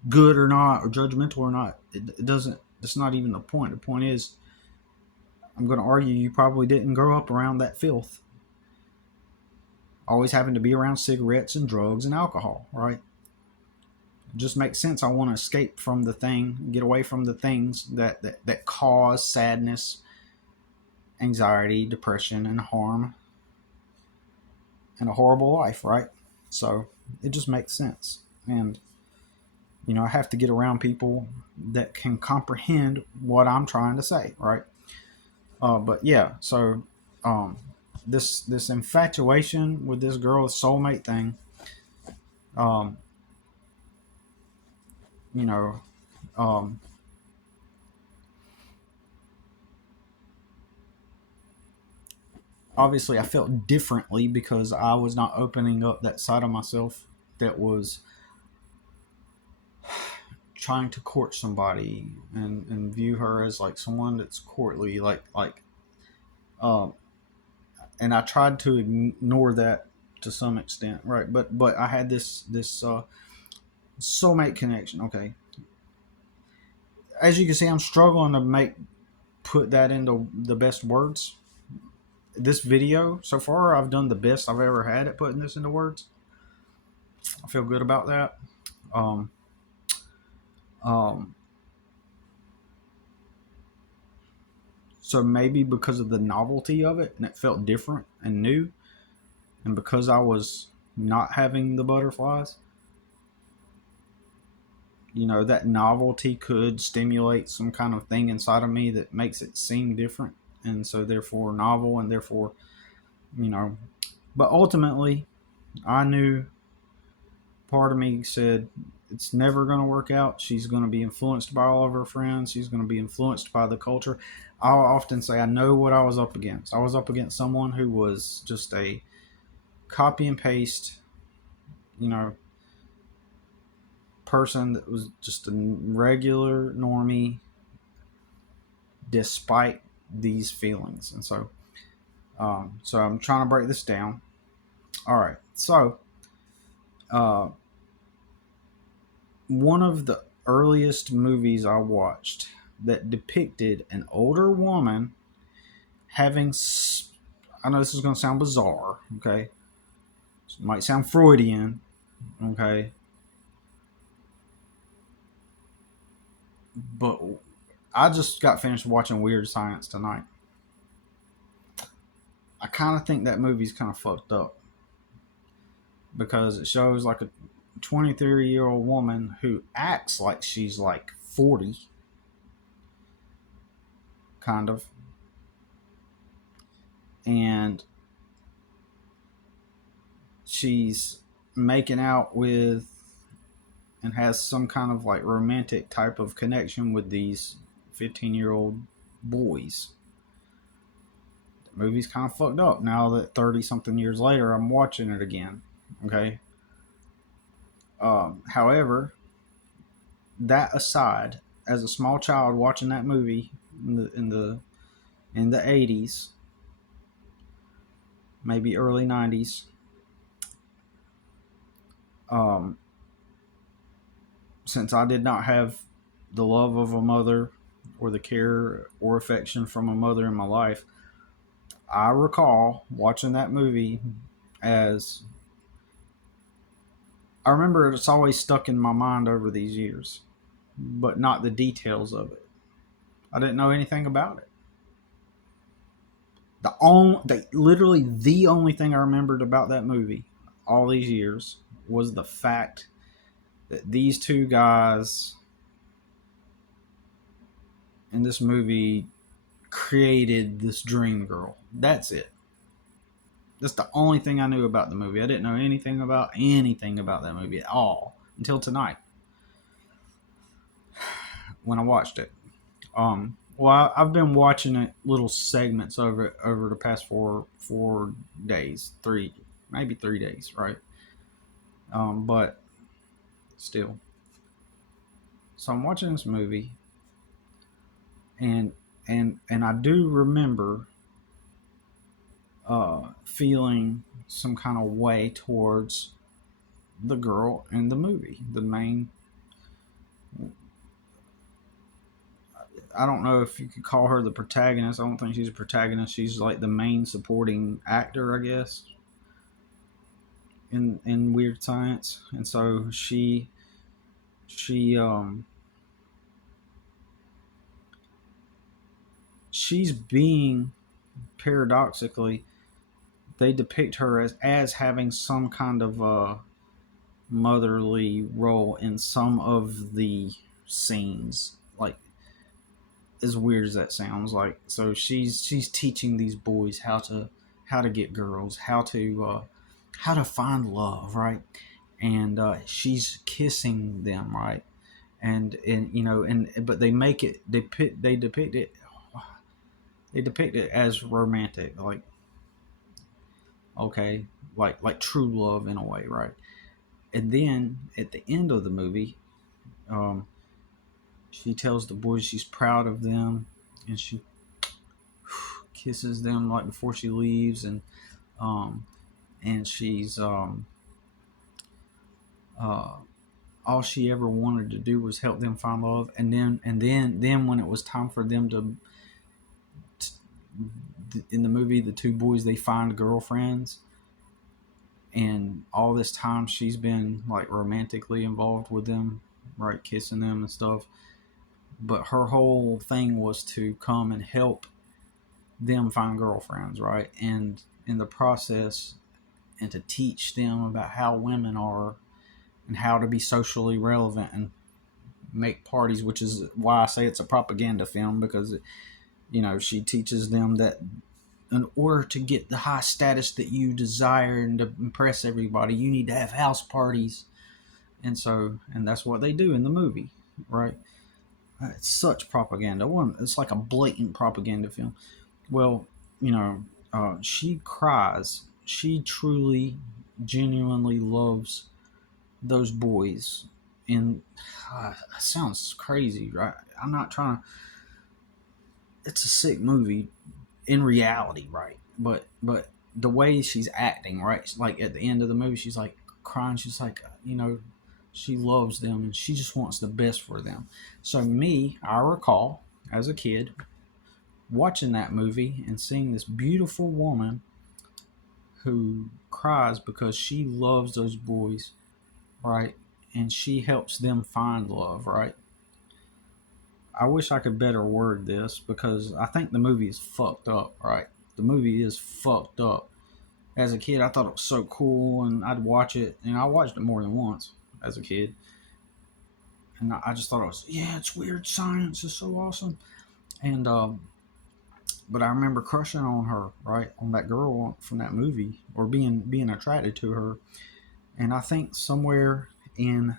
good or not, or judgmental or not, it doesn't, that's not even the point. The point is, I'm going to argue you probably didn't grow up around that filth. Always having to be around cigarettes and drugs and alcohol, right? It just makes sense. I want to escape from the thing, get away from the things that cause sadness, anxiety, depression, and harm, and a horrible life, right? So it just makes sense. And I have to get around people that can comprehend what I'm trying to say, right? But yeah, so um, this infatuation with this girl, soulmate thing, um, you know, um, obviously I felt differently because I was not opening up that side of myself that was trying to court somebody and view her as like someone that's courtly, um, and I tried to ignore that to some extent, right? But I had this soulmate connection. Okay, as you can see, I'm struggling to put that into the best words. This video so far, I've done the best I've ever had at putting this into words. I feel good about that. Um, um, so maybe because of the novelty of it and it felt different and new, and because I was not having the butterflies, that novelty could stimulate some kind of thing inside of me that makes it seem different, and so therefore novel, and therefore, you know, but ultimately, I knew, part of me said it's never going to work out. She's going to be influenced by all of her friends. She's going to be influenced by the culture. I'll often say I know what I was up against. I was up against someone who was just a copy and paste, you know, person that was just a regular normie despite these feelings. And so I'm trying to break this down. All right. So uh, one of the earliest movies I watched that depicted an older woman having, I know this is going to sound bizarre, okay? It might sound Freudian, okay? But I just got finished watching Weird Science tonight. I kind of think that movie's kind of fucked up because it shows like a 23-year-old woman who acts like she's like 40, kind of, and she's making out with and has some kind of like romantic type of connection with these 15-year-old boys. The movie's kind of fucked up now that 30 something years later I'm watching it again. Okay. However, that aside, as a small child watching that movie in the 80s, maybe early 90s, since I did not have the love of a mother or the care or affection from a mother in my life, I recall watching that movie as, I remember it's always stuck in my mind over these years, but not the details of it. I didn't know anything about it. Literally the only thing I remembered about that movie all these years was the fact that these two guys in this movie created this dream girl. That's it. That's the only thing I knew about the movie. I didn't know anything about that movie at all until tonight when I watched it. Well, I've been watching it little segments over the past four days, maybe 3 days, right? But still, so I'm watching this movie, and I do remember feeling some kind of way towards the girl in the movie, the main. I don't know if you could call her the protagonist. I don't think she's a protagonist. She's like the main supporting actor, I guess, in Weird Science. And so she she's being, paradoxically, they depict her as having some kind of a motherly role in some of the scenes, like, as weird as that sounds. Like, so she's teaching these boys how to get girls, how to find love, right? And she's kissing them, right? And but they make it, they depict it as romantic, like, okay, like true love in a way, right? And then at the end of the movie, um, she tells the boys she's proud of them, and she kisses them like before she leaves, um, and she's uh, all she ever wanted to do was help them find love. And then when it was time for them in the movie, the two boys, they find girlfriends, and all this time she's been like romantically involved with them, right, kissing them and stuff. But her whole thing was to come and help them find girlfriends, right, and in the process, and to teach them about how women are and how to be socially relevant and make parties, which is why I say it's a propaganda film, because she teaches them that in order to get the high status that you desire and to impress everybody, you need to have house parties. And that's what they do in the movie, right? It's such propaganda. It's like a blatant propaganda film. Well, she cries. She truly, genuinely loves those boys. And it sounds crazy, right? I'm not trying to. It's a sick movie in reality, right? But the way she's acting, right? Like at the end of the movie, she's like crying. She's like, she loves them and she just wants the best for them. So me, I recall as a kid watching that movie and seeing this beautiful woman who cries because she loves those boys, right? And she helps them find love, right? I wish I could better word this because I think the movie is fucked up, right? The movie is fucked up. As a kid, I thought it was so cool and I'd watch it, and I watched it more than once as a kid. And I just thought it was, yeah, it's weird science, it's so awesome. And, but I remember crushing on her, right? On that girl from that movie, or being attracted to her. And I think somewhere in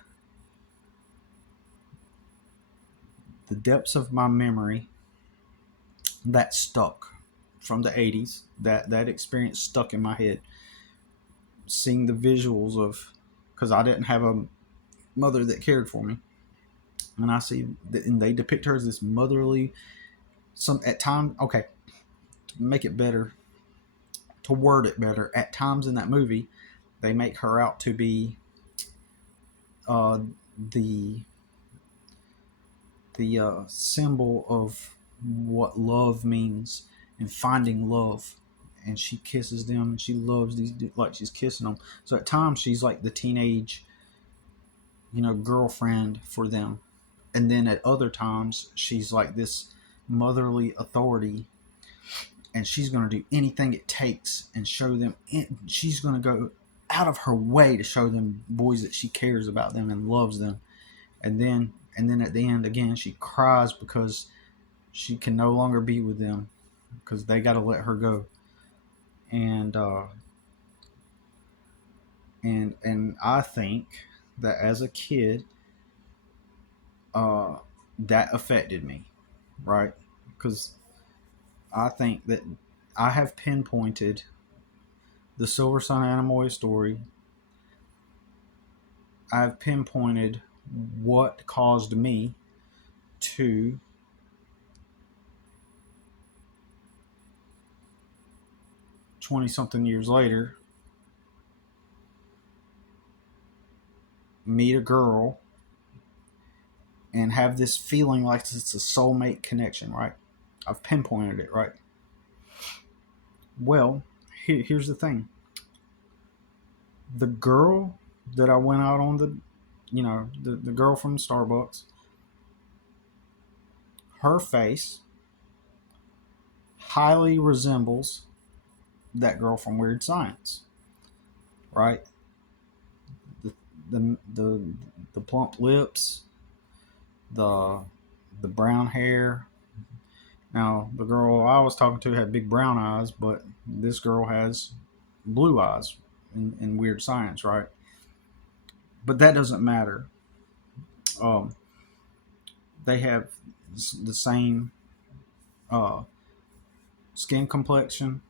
the depths of my memory, that stuck from the 80s. That experience stuck in my head. Seeing the visuals of, because I didn't have a mother that cared for me, and I see that, and they depict her as this motherly. Some at times, okay, to make it better, to word it better, at times in that movie, they make her out to be uh, the symbol of what love means and finding love. And she kisses them and she loves these, like she's kissing them. So at times she's like the teenage, girlfriend for them. And then at other times she's like this motherly authority, and she's going to do anything it takes and show them. She's going to go out of her way to show them boys that she cares about them and loves them. And then at the end again, she cries because she can no longer be with them because they got to let her go. And and I think that as a kid, uh, that affected me, right? Because I think that I have pinpointed the Silversun Anemoia story. I've pinpointed what caused me to 20 something years later meet a girl and have this feeling like it's a soulmate connection, right? I've pinpointed it, right? Well, here's the thing. The girl that I went out on the girl from Starbucks, her face highly resembles that girl from Weird Science, right? The the the, the plump lips, the the brown hair. Now, the girl I was talking to had big brown eyes, but this girl has blue eyes in Weird Science, right? But that doesn't matter. Um, they have the same uh, skin complexion.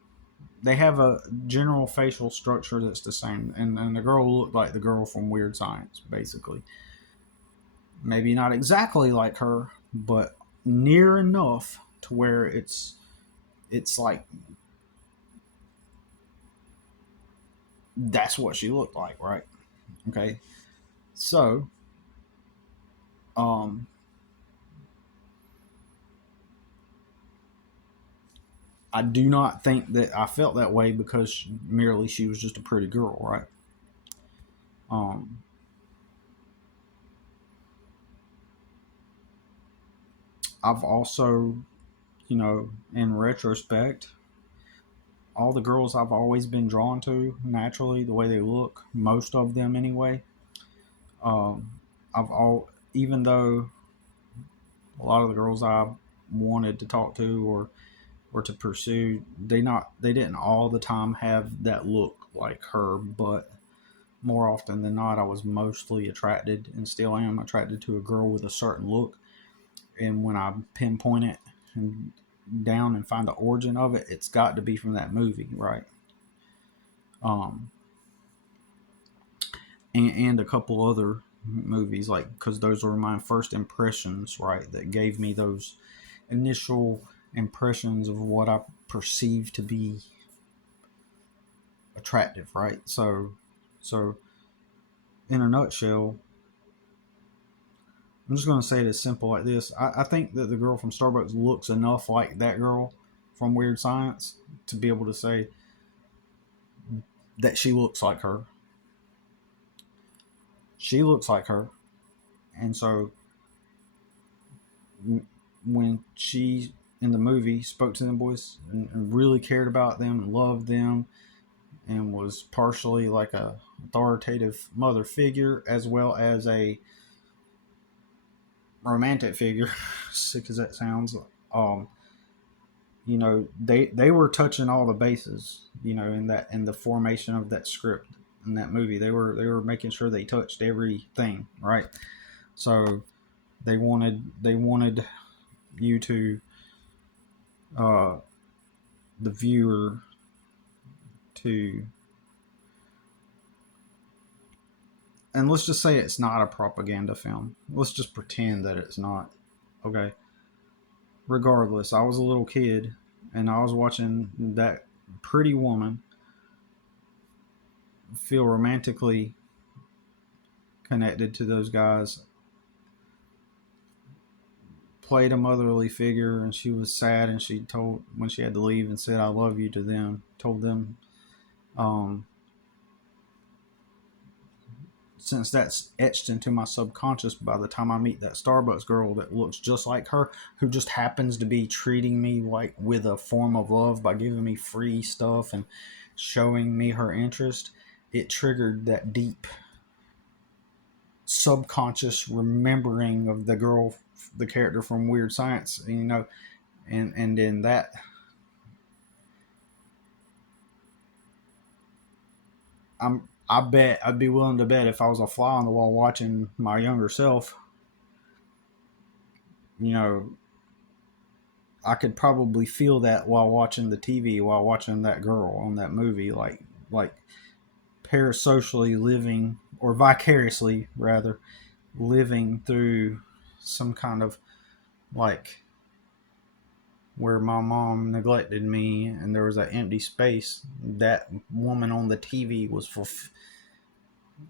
they have a general facial structure that's the same, and the girl looked like the girl from Weird Science, basically. Maybe not exactly like her, but near enough to where it's like that's what she looked like, right? Okay, so um, I do not think that I felt that way because merely she was just a pretty girl, right? Um, I've also, in retrospect, all the girls I've always been drawn to naturally, the way they look, most of them anyway. Um, I've all, even though a lot of the girls I wanted to talk to or to pursue, they didn't all the time have that look like her, but more often than not, I was mostly attracted and still am attracted to a girl with a certain look. And when I pinpoint it and down and find the origin of it, it's got to be from that movie, right? Um, and a couple other movies, like because those were my first impressions, right? That gave me those initial impressions of what I perceived to be attractive, right? So in a nutshell, I'm just going to say it as simple like this. I think that the girl from Starbucks looks enough like that girl from Weird Science to be able to say that she looks like her. She looks like her. And so when she in the movie spoke to them boys and really cared about them and loved them and was partially like a authoritative mother figure as well as a romantic figure, sick as that sounds, um, they were touching all the bases, in the formation of that script in that movie. They were making sure they touched everything, right? So they wanted you to uh, the viewer to, and let's just say it's not a propaganda film. Let's just pretend that it's not. Okay. Regardless, I was a little kid and I was watching that pretty woman feel romantically connected to those guys, played a motherly figure, and she was sad, and she told when she had to leave and said I love you to them, told them, um, since that's etched into my subconscious, by the time I meet that Starbucks girl that looks just like her, who just happens to be treating me like with a form of love by giving me free stuff and showing me her interest, it triggered that deep subconscious remembering of the girl, the character from Weird Science, and in that, I bet I'd be willing to bet if I was a fly on the wall watching my younger self, you know, I could probably feel that while watching the TV, while watching that girl on that movie, like parasocially living or vicariously rather living through some kind of like where my mom neglected me and there was an empty space. That woman on the TV was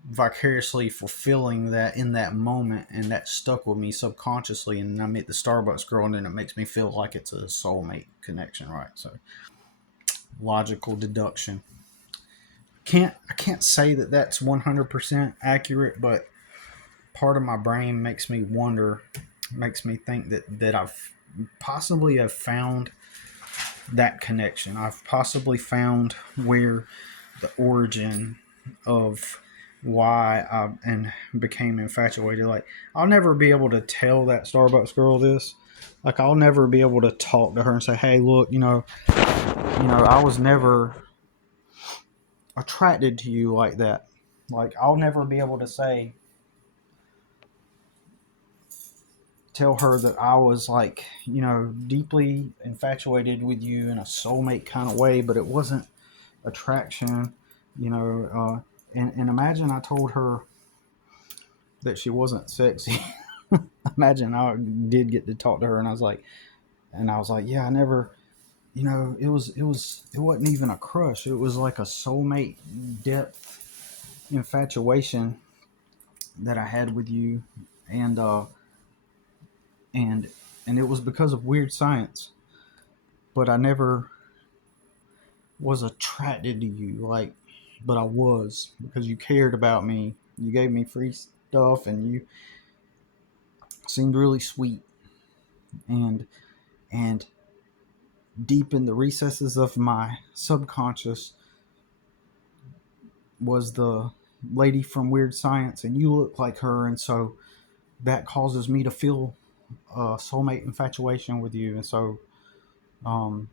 vicariously fulfilling that in that moment, and that stuck with me subconsciously. And I meet the Starbucks girl, and then it makes me feel like it's a soulmate connection, right? So logical deduction. I can't say that that's 100% accurate, but part of my brain makes me wonder, makes me think that I've possibly have found that connection. I've possibly found where the origin of why I and became infatuated. Like I'll never be able to tell that Starbucks girl this. Like I'll never be able to talk to her and say, "Hey, look, I was never attracted to you like that." Like I'll never be able to tell her that I was like, deeply infatuated with you in a soulmate kind of way, but it wasn't. attraction, you know. And imagine I told her that she wasn't sexy. Imagine I did get to talk to her, and I was like, yeah, I never, you know, it wasn't even a crush. It was like a soulmate depth infatuation that I had with you, and and and it was because of weird science. But I never was attracted to you, like, but I was because you cared about me. You gave me free stuff, and you seemed really sweet. And and deep in the recesses of my subconscious was the lady from Weird Science, and you look like her, and so that causes me to feel a soulmate infatuation with you, and so um,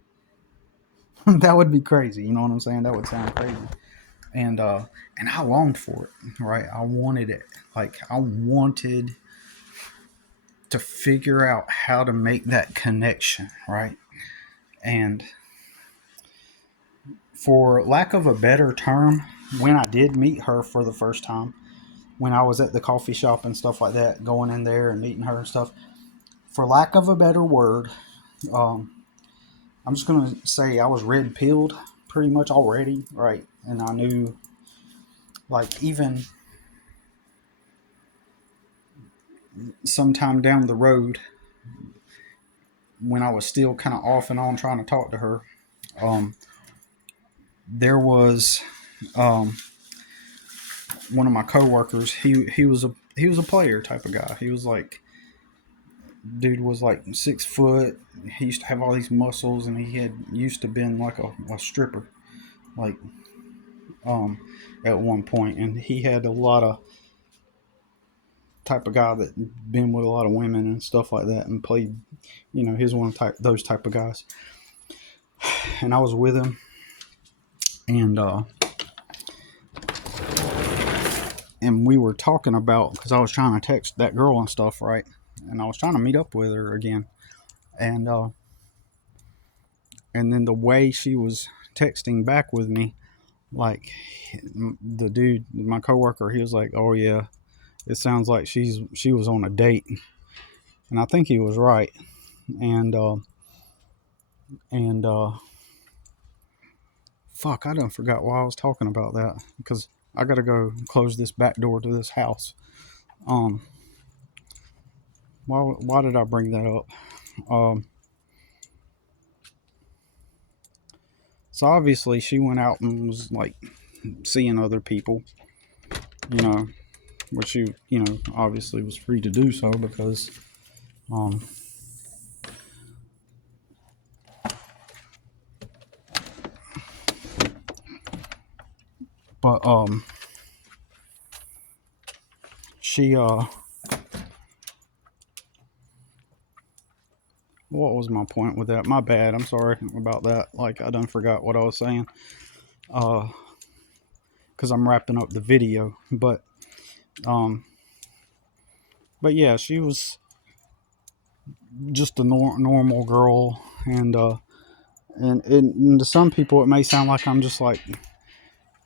that would be crazy. You know what I'm saying? That would sound crazy, and and I longed for it, right? I wanted it, like I wanted to figure out how to make that connection, right? And for lack of a better term, when I did meet her for the first time, when I was at the coffee shop and stuff like that, going in there and meeting her and stuff, for lack of a better word, um, I'm just gonna say I was red pilled pretty much already, right? And I knew, like, even sometime down the road, when I was still kind of off and on trying to talk to her, um, there was um, one of my coworkers. He was a player type of guy. He was like, dude was like 6 foot. He used to have all these muscles, and he had used to been like a stripper, like um, at one point, and he had a lot of type of guy that been with a lot of women and stuff like that, and played. You know, he's one of those type of guys. And I was with him, and we were talking about, because I was trying to text that girl and stuff, right? And I was trying to meet up with her again, and then the way she was texting back with me, like, the dude, my coworker, he was like, "Oh yeah, it sounds like she was on a date," and I think he was right. And and fuck, I done forgot why I was talking about that, because I gotta go close this back door to this house. Um, why did I bring that up? Um, so obviously she went out and was like seeing other people, you know, which you know, obviously was free to do so, because um but she what was my point with that? My bad. I'm sorry about that. Like, I done forgot what I was saying. Uh, because I'm wrapping up the video. Um, but yeah, she was just a normal girl, and to some people it may sound like I'm just like,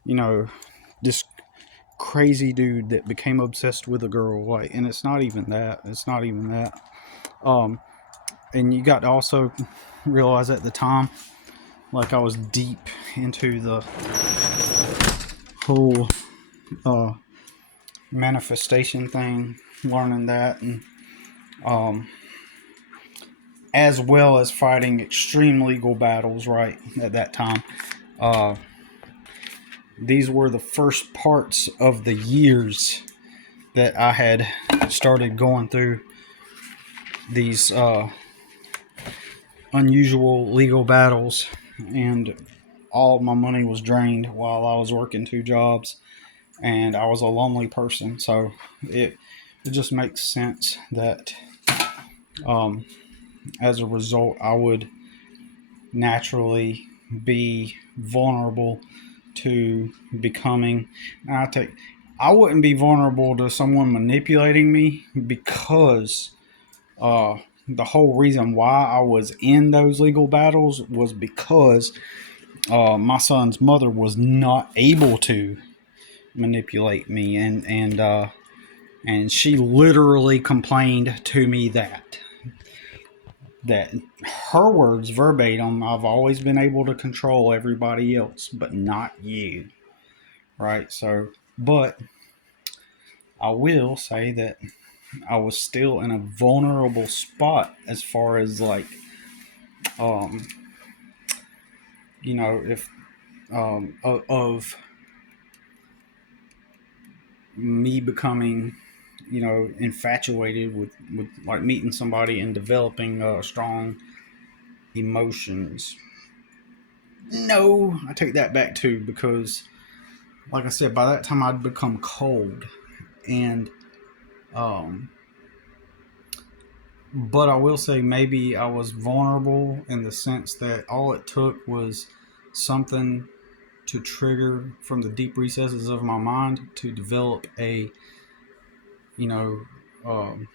you know, this crazy dude that became obsessed with a girl, like, and it's not even that. It's not even that. Um, and you got to also realize at the time, like, I was deep into the whole uh, manifestation thing, learning that, and um, as well as fighting extreme legal battles right at that time. Uh, these were the first parts of the years that I had started going through these unusual legal battles, and all my money was drained while I was working 2 jobs, and I was a lonely person. So it just makes sense that um, as a result, I would naturally be vulnerable to becoming. I wouldn't be vulnerable to someone manipulating me, because the whole reason why I was in those legal battles was because my son's mother was not able to manipulate me, and she literally complained to me that her words verbatim, I've always been able to control everybody else, but not you, right? So, but I will say that I was still in a vulnerable spot as far as like, um, if of me becoming, infatuated with like meeting somebody and developing strong emotions. No, I take that back too, because like I said, by that time I'd become cold, and um, but I will say maybe I was vulnerable in the sense that all it took was something to trigger from the deep recesses of my mind to develop a, you know, um,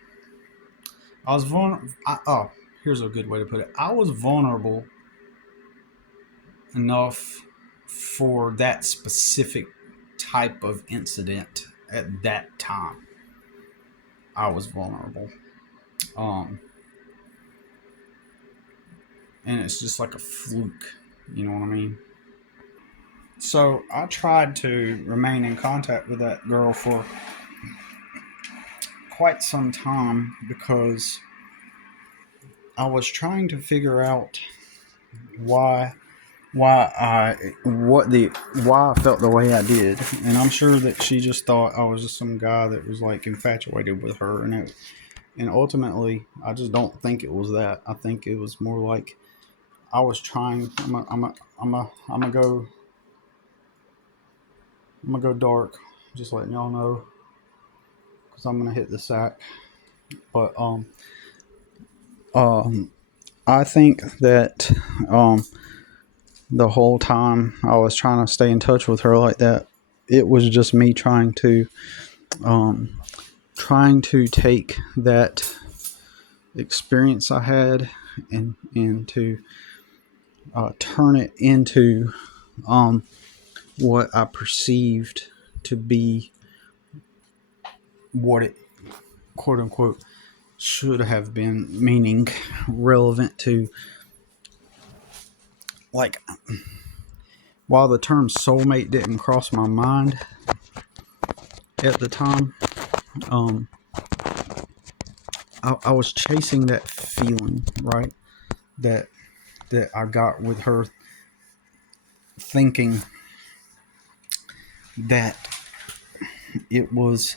I was vulnerable. Oh, here's a good way to put it. I was vulnerable enough for that specific type of incident at that time. I was vulnerable. Um, and it's just like a fluke. You know what I mean? So I tried to remain in contact with that girl for quite some time because I was trying to figure out why why I felt the way I did, and I'm sure that she just thought I was just some guy that was like infatuated with her, and ultimately I just don't think it was that. I think it was more like I was trying. I'm gonna go dark, just letting y'all know, because I'm gonna hit the sack. But um, I think that the whole time I was trying to stay in touch with her like that, it was just me um, trying to take that experience I had and to turn it into what I perceived to be what it, quote unquote, should have been, meaning relevant to, like, while the term soulmate didn't cross my mind at the time, um, I was chasing that feeling, right? That I got with her, thinking that it was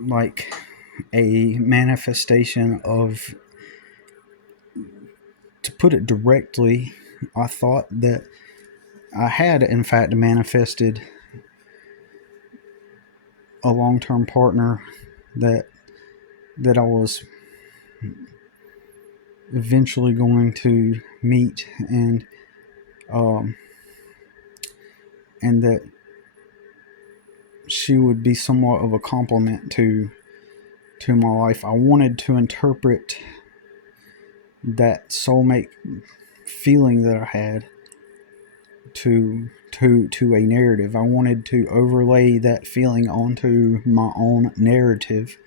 like a manifestation of, to put it directly, I thought that I had in fact manifested a long-term partner that I was eventually going to meet, um, and that she would be somewhat of a complement to my life. I wanted to interpret that soulmate feeling that I had to a narrative. I wanted to overlay that feeling onto my own narrative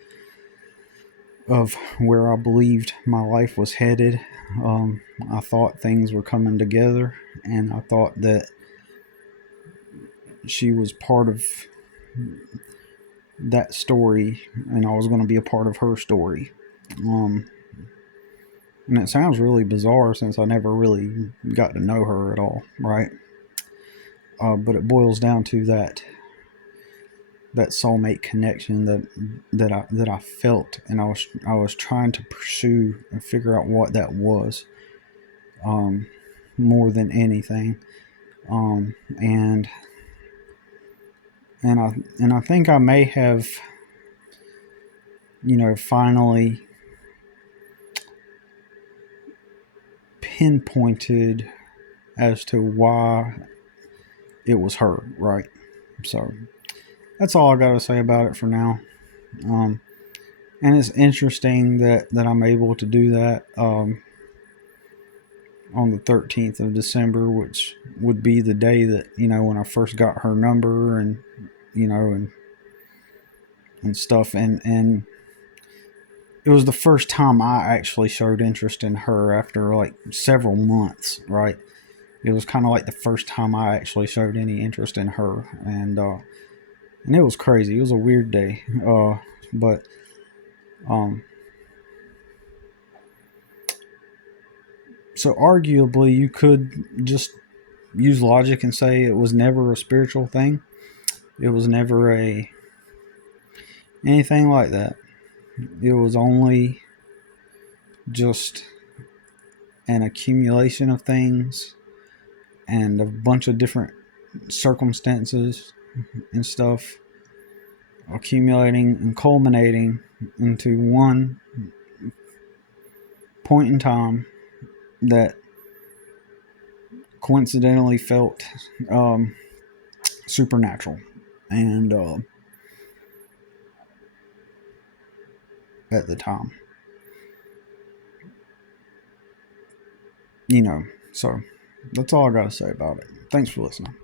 of where I believed my life was headed. I thought things were coming together, and I thought that she was part of that story, and I was going to be a part of her story. Um, and it sounds really bizarre since I never really got to know her at all, right? But it boils down to that soulmate connection that I felt, and I was trying to pursue and figure out what that was, more than anything, um, and I think I may have, finally pinpointed as to why it was her, right? So that's all I got to say about it for now. Um, and it's interesting that I'm able to do that. on the 13th of December, which would be the day that, when I first got her number and, and stuff. And it was the first time I actually showed interest in her after like several months, right? It was kind of like the first time I actually showed any interest in her. And it was crazy. It was a weird day. But, um, so arguably you could just use logic and say it was never a spiritual thing. It was never anything like that. It was only just an accumulation of things and a bunch of different circumstances and stuff accumulating and culminating into one point in time that coincidentally felt supernatural. And at the time, so that's all I got to say about it. Thanks for listening.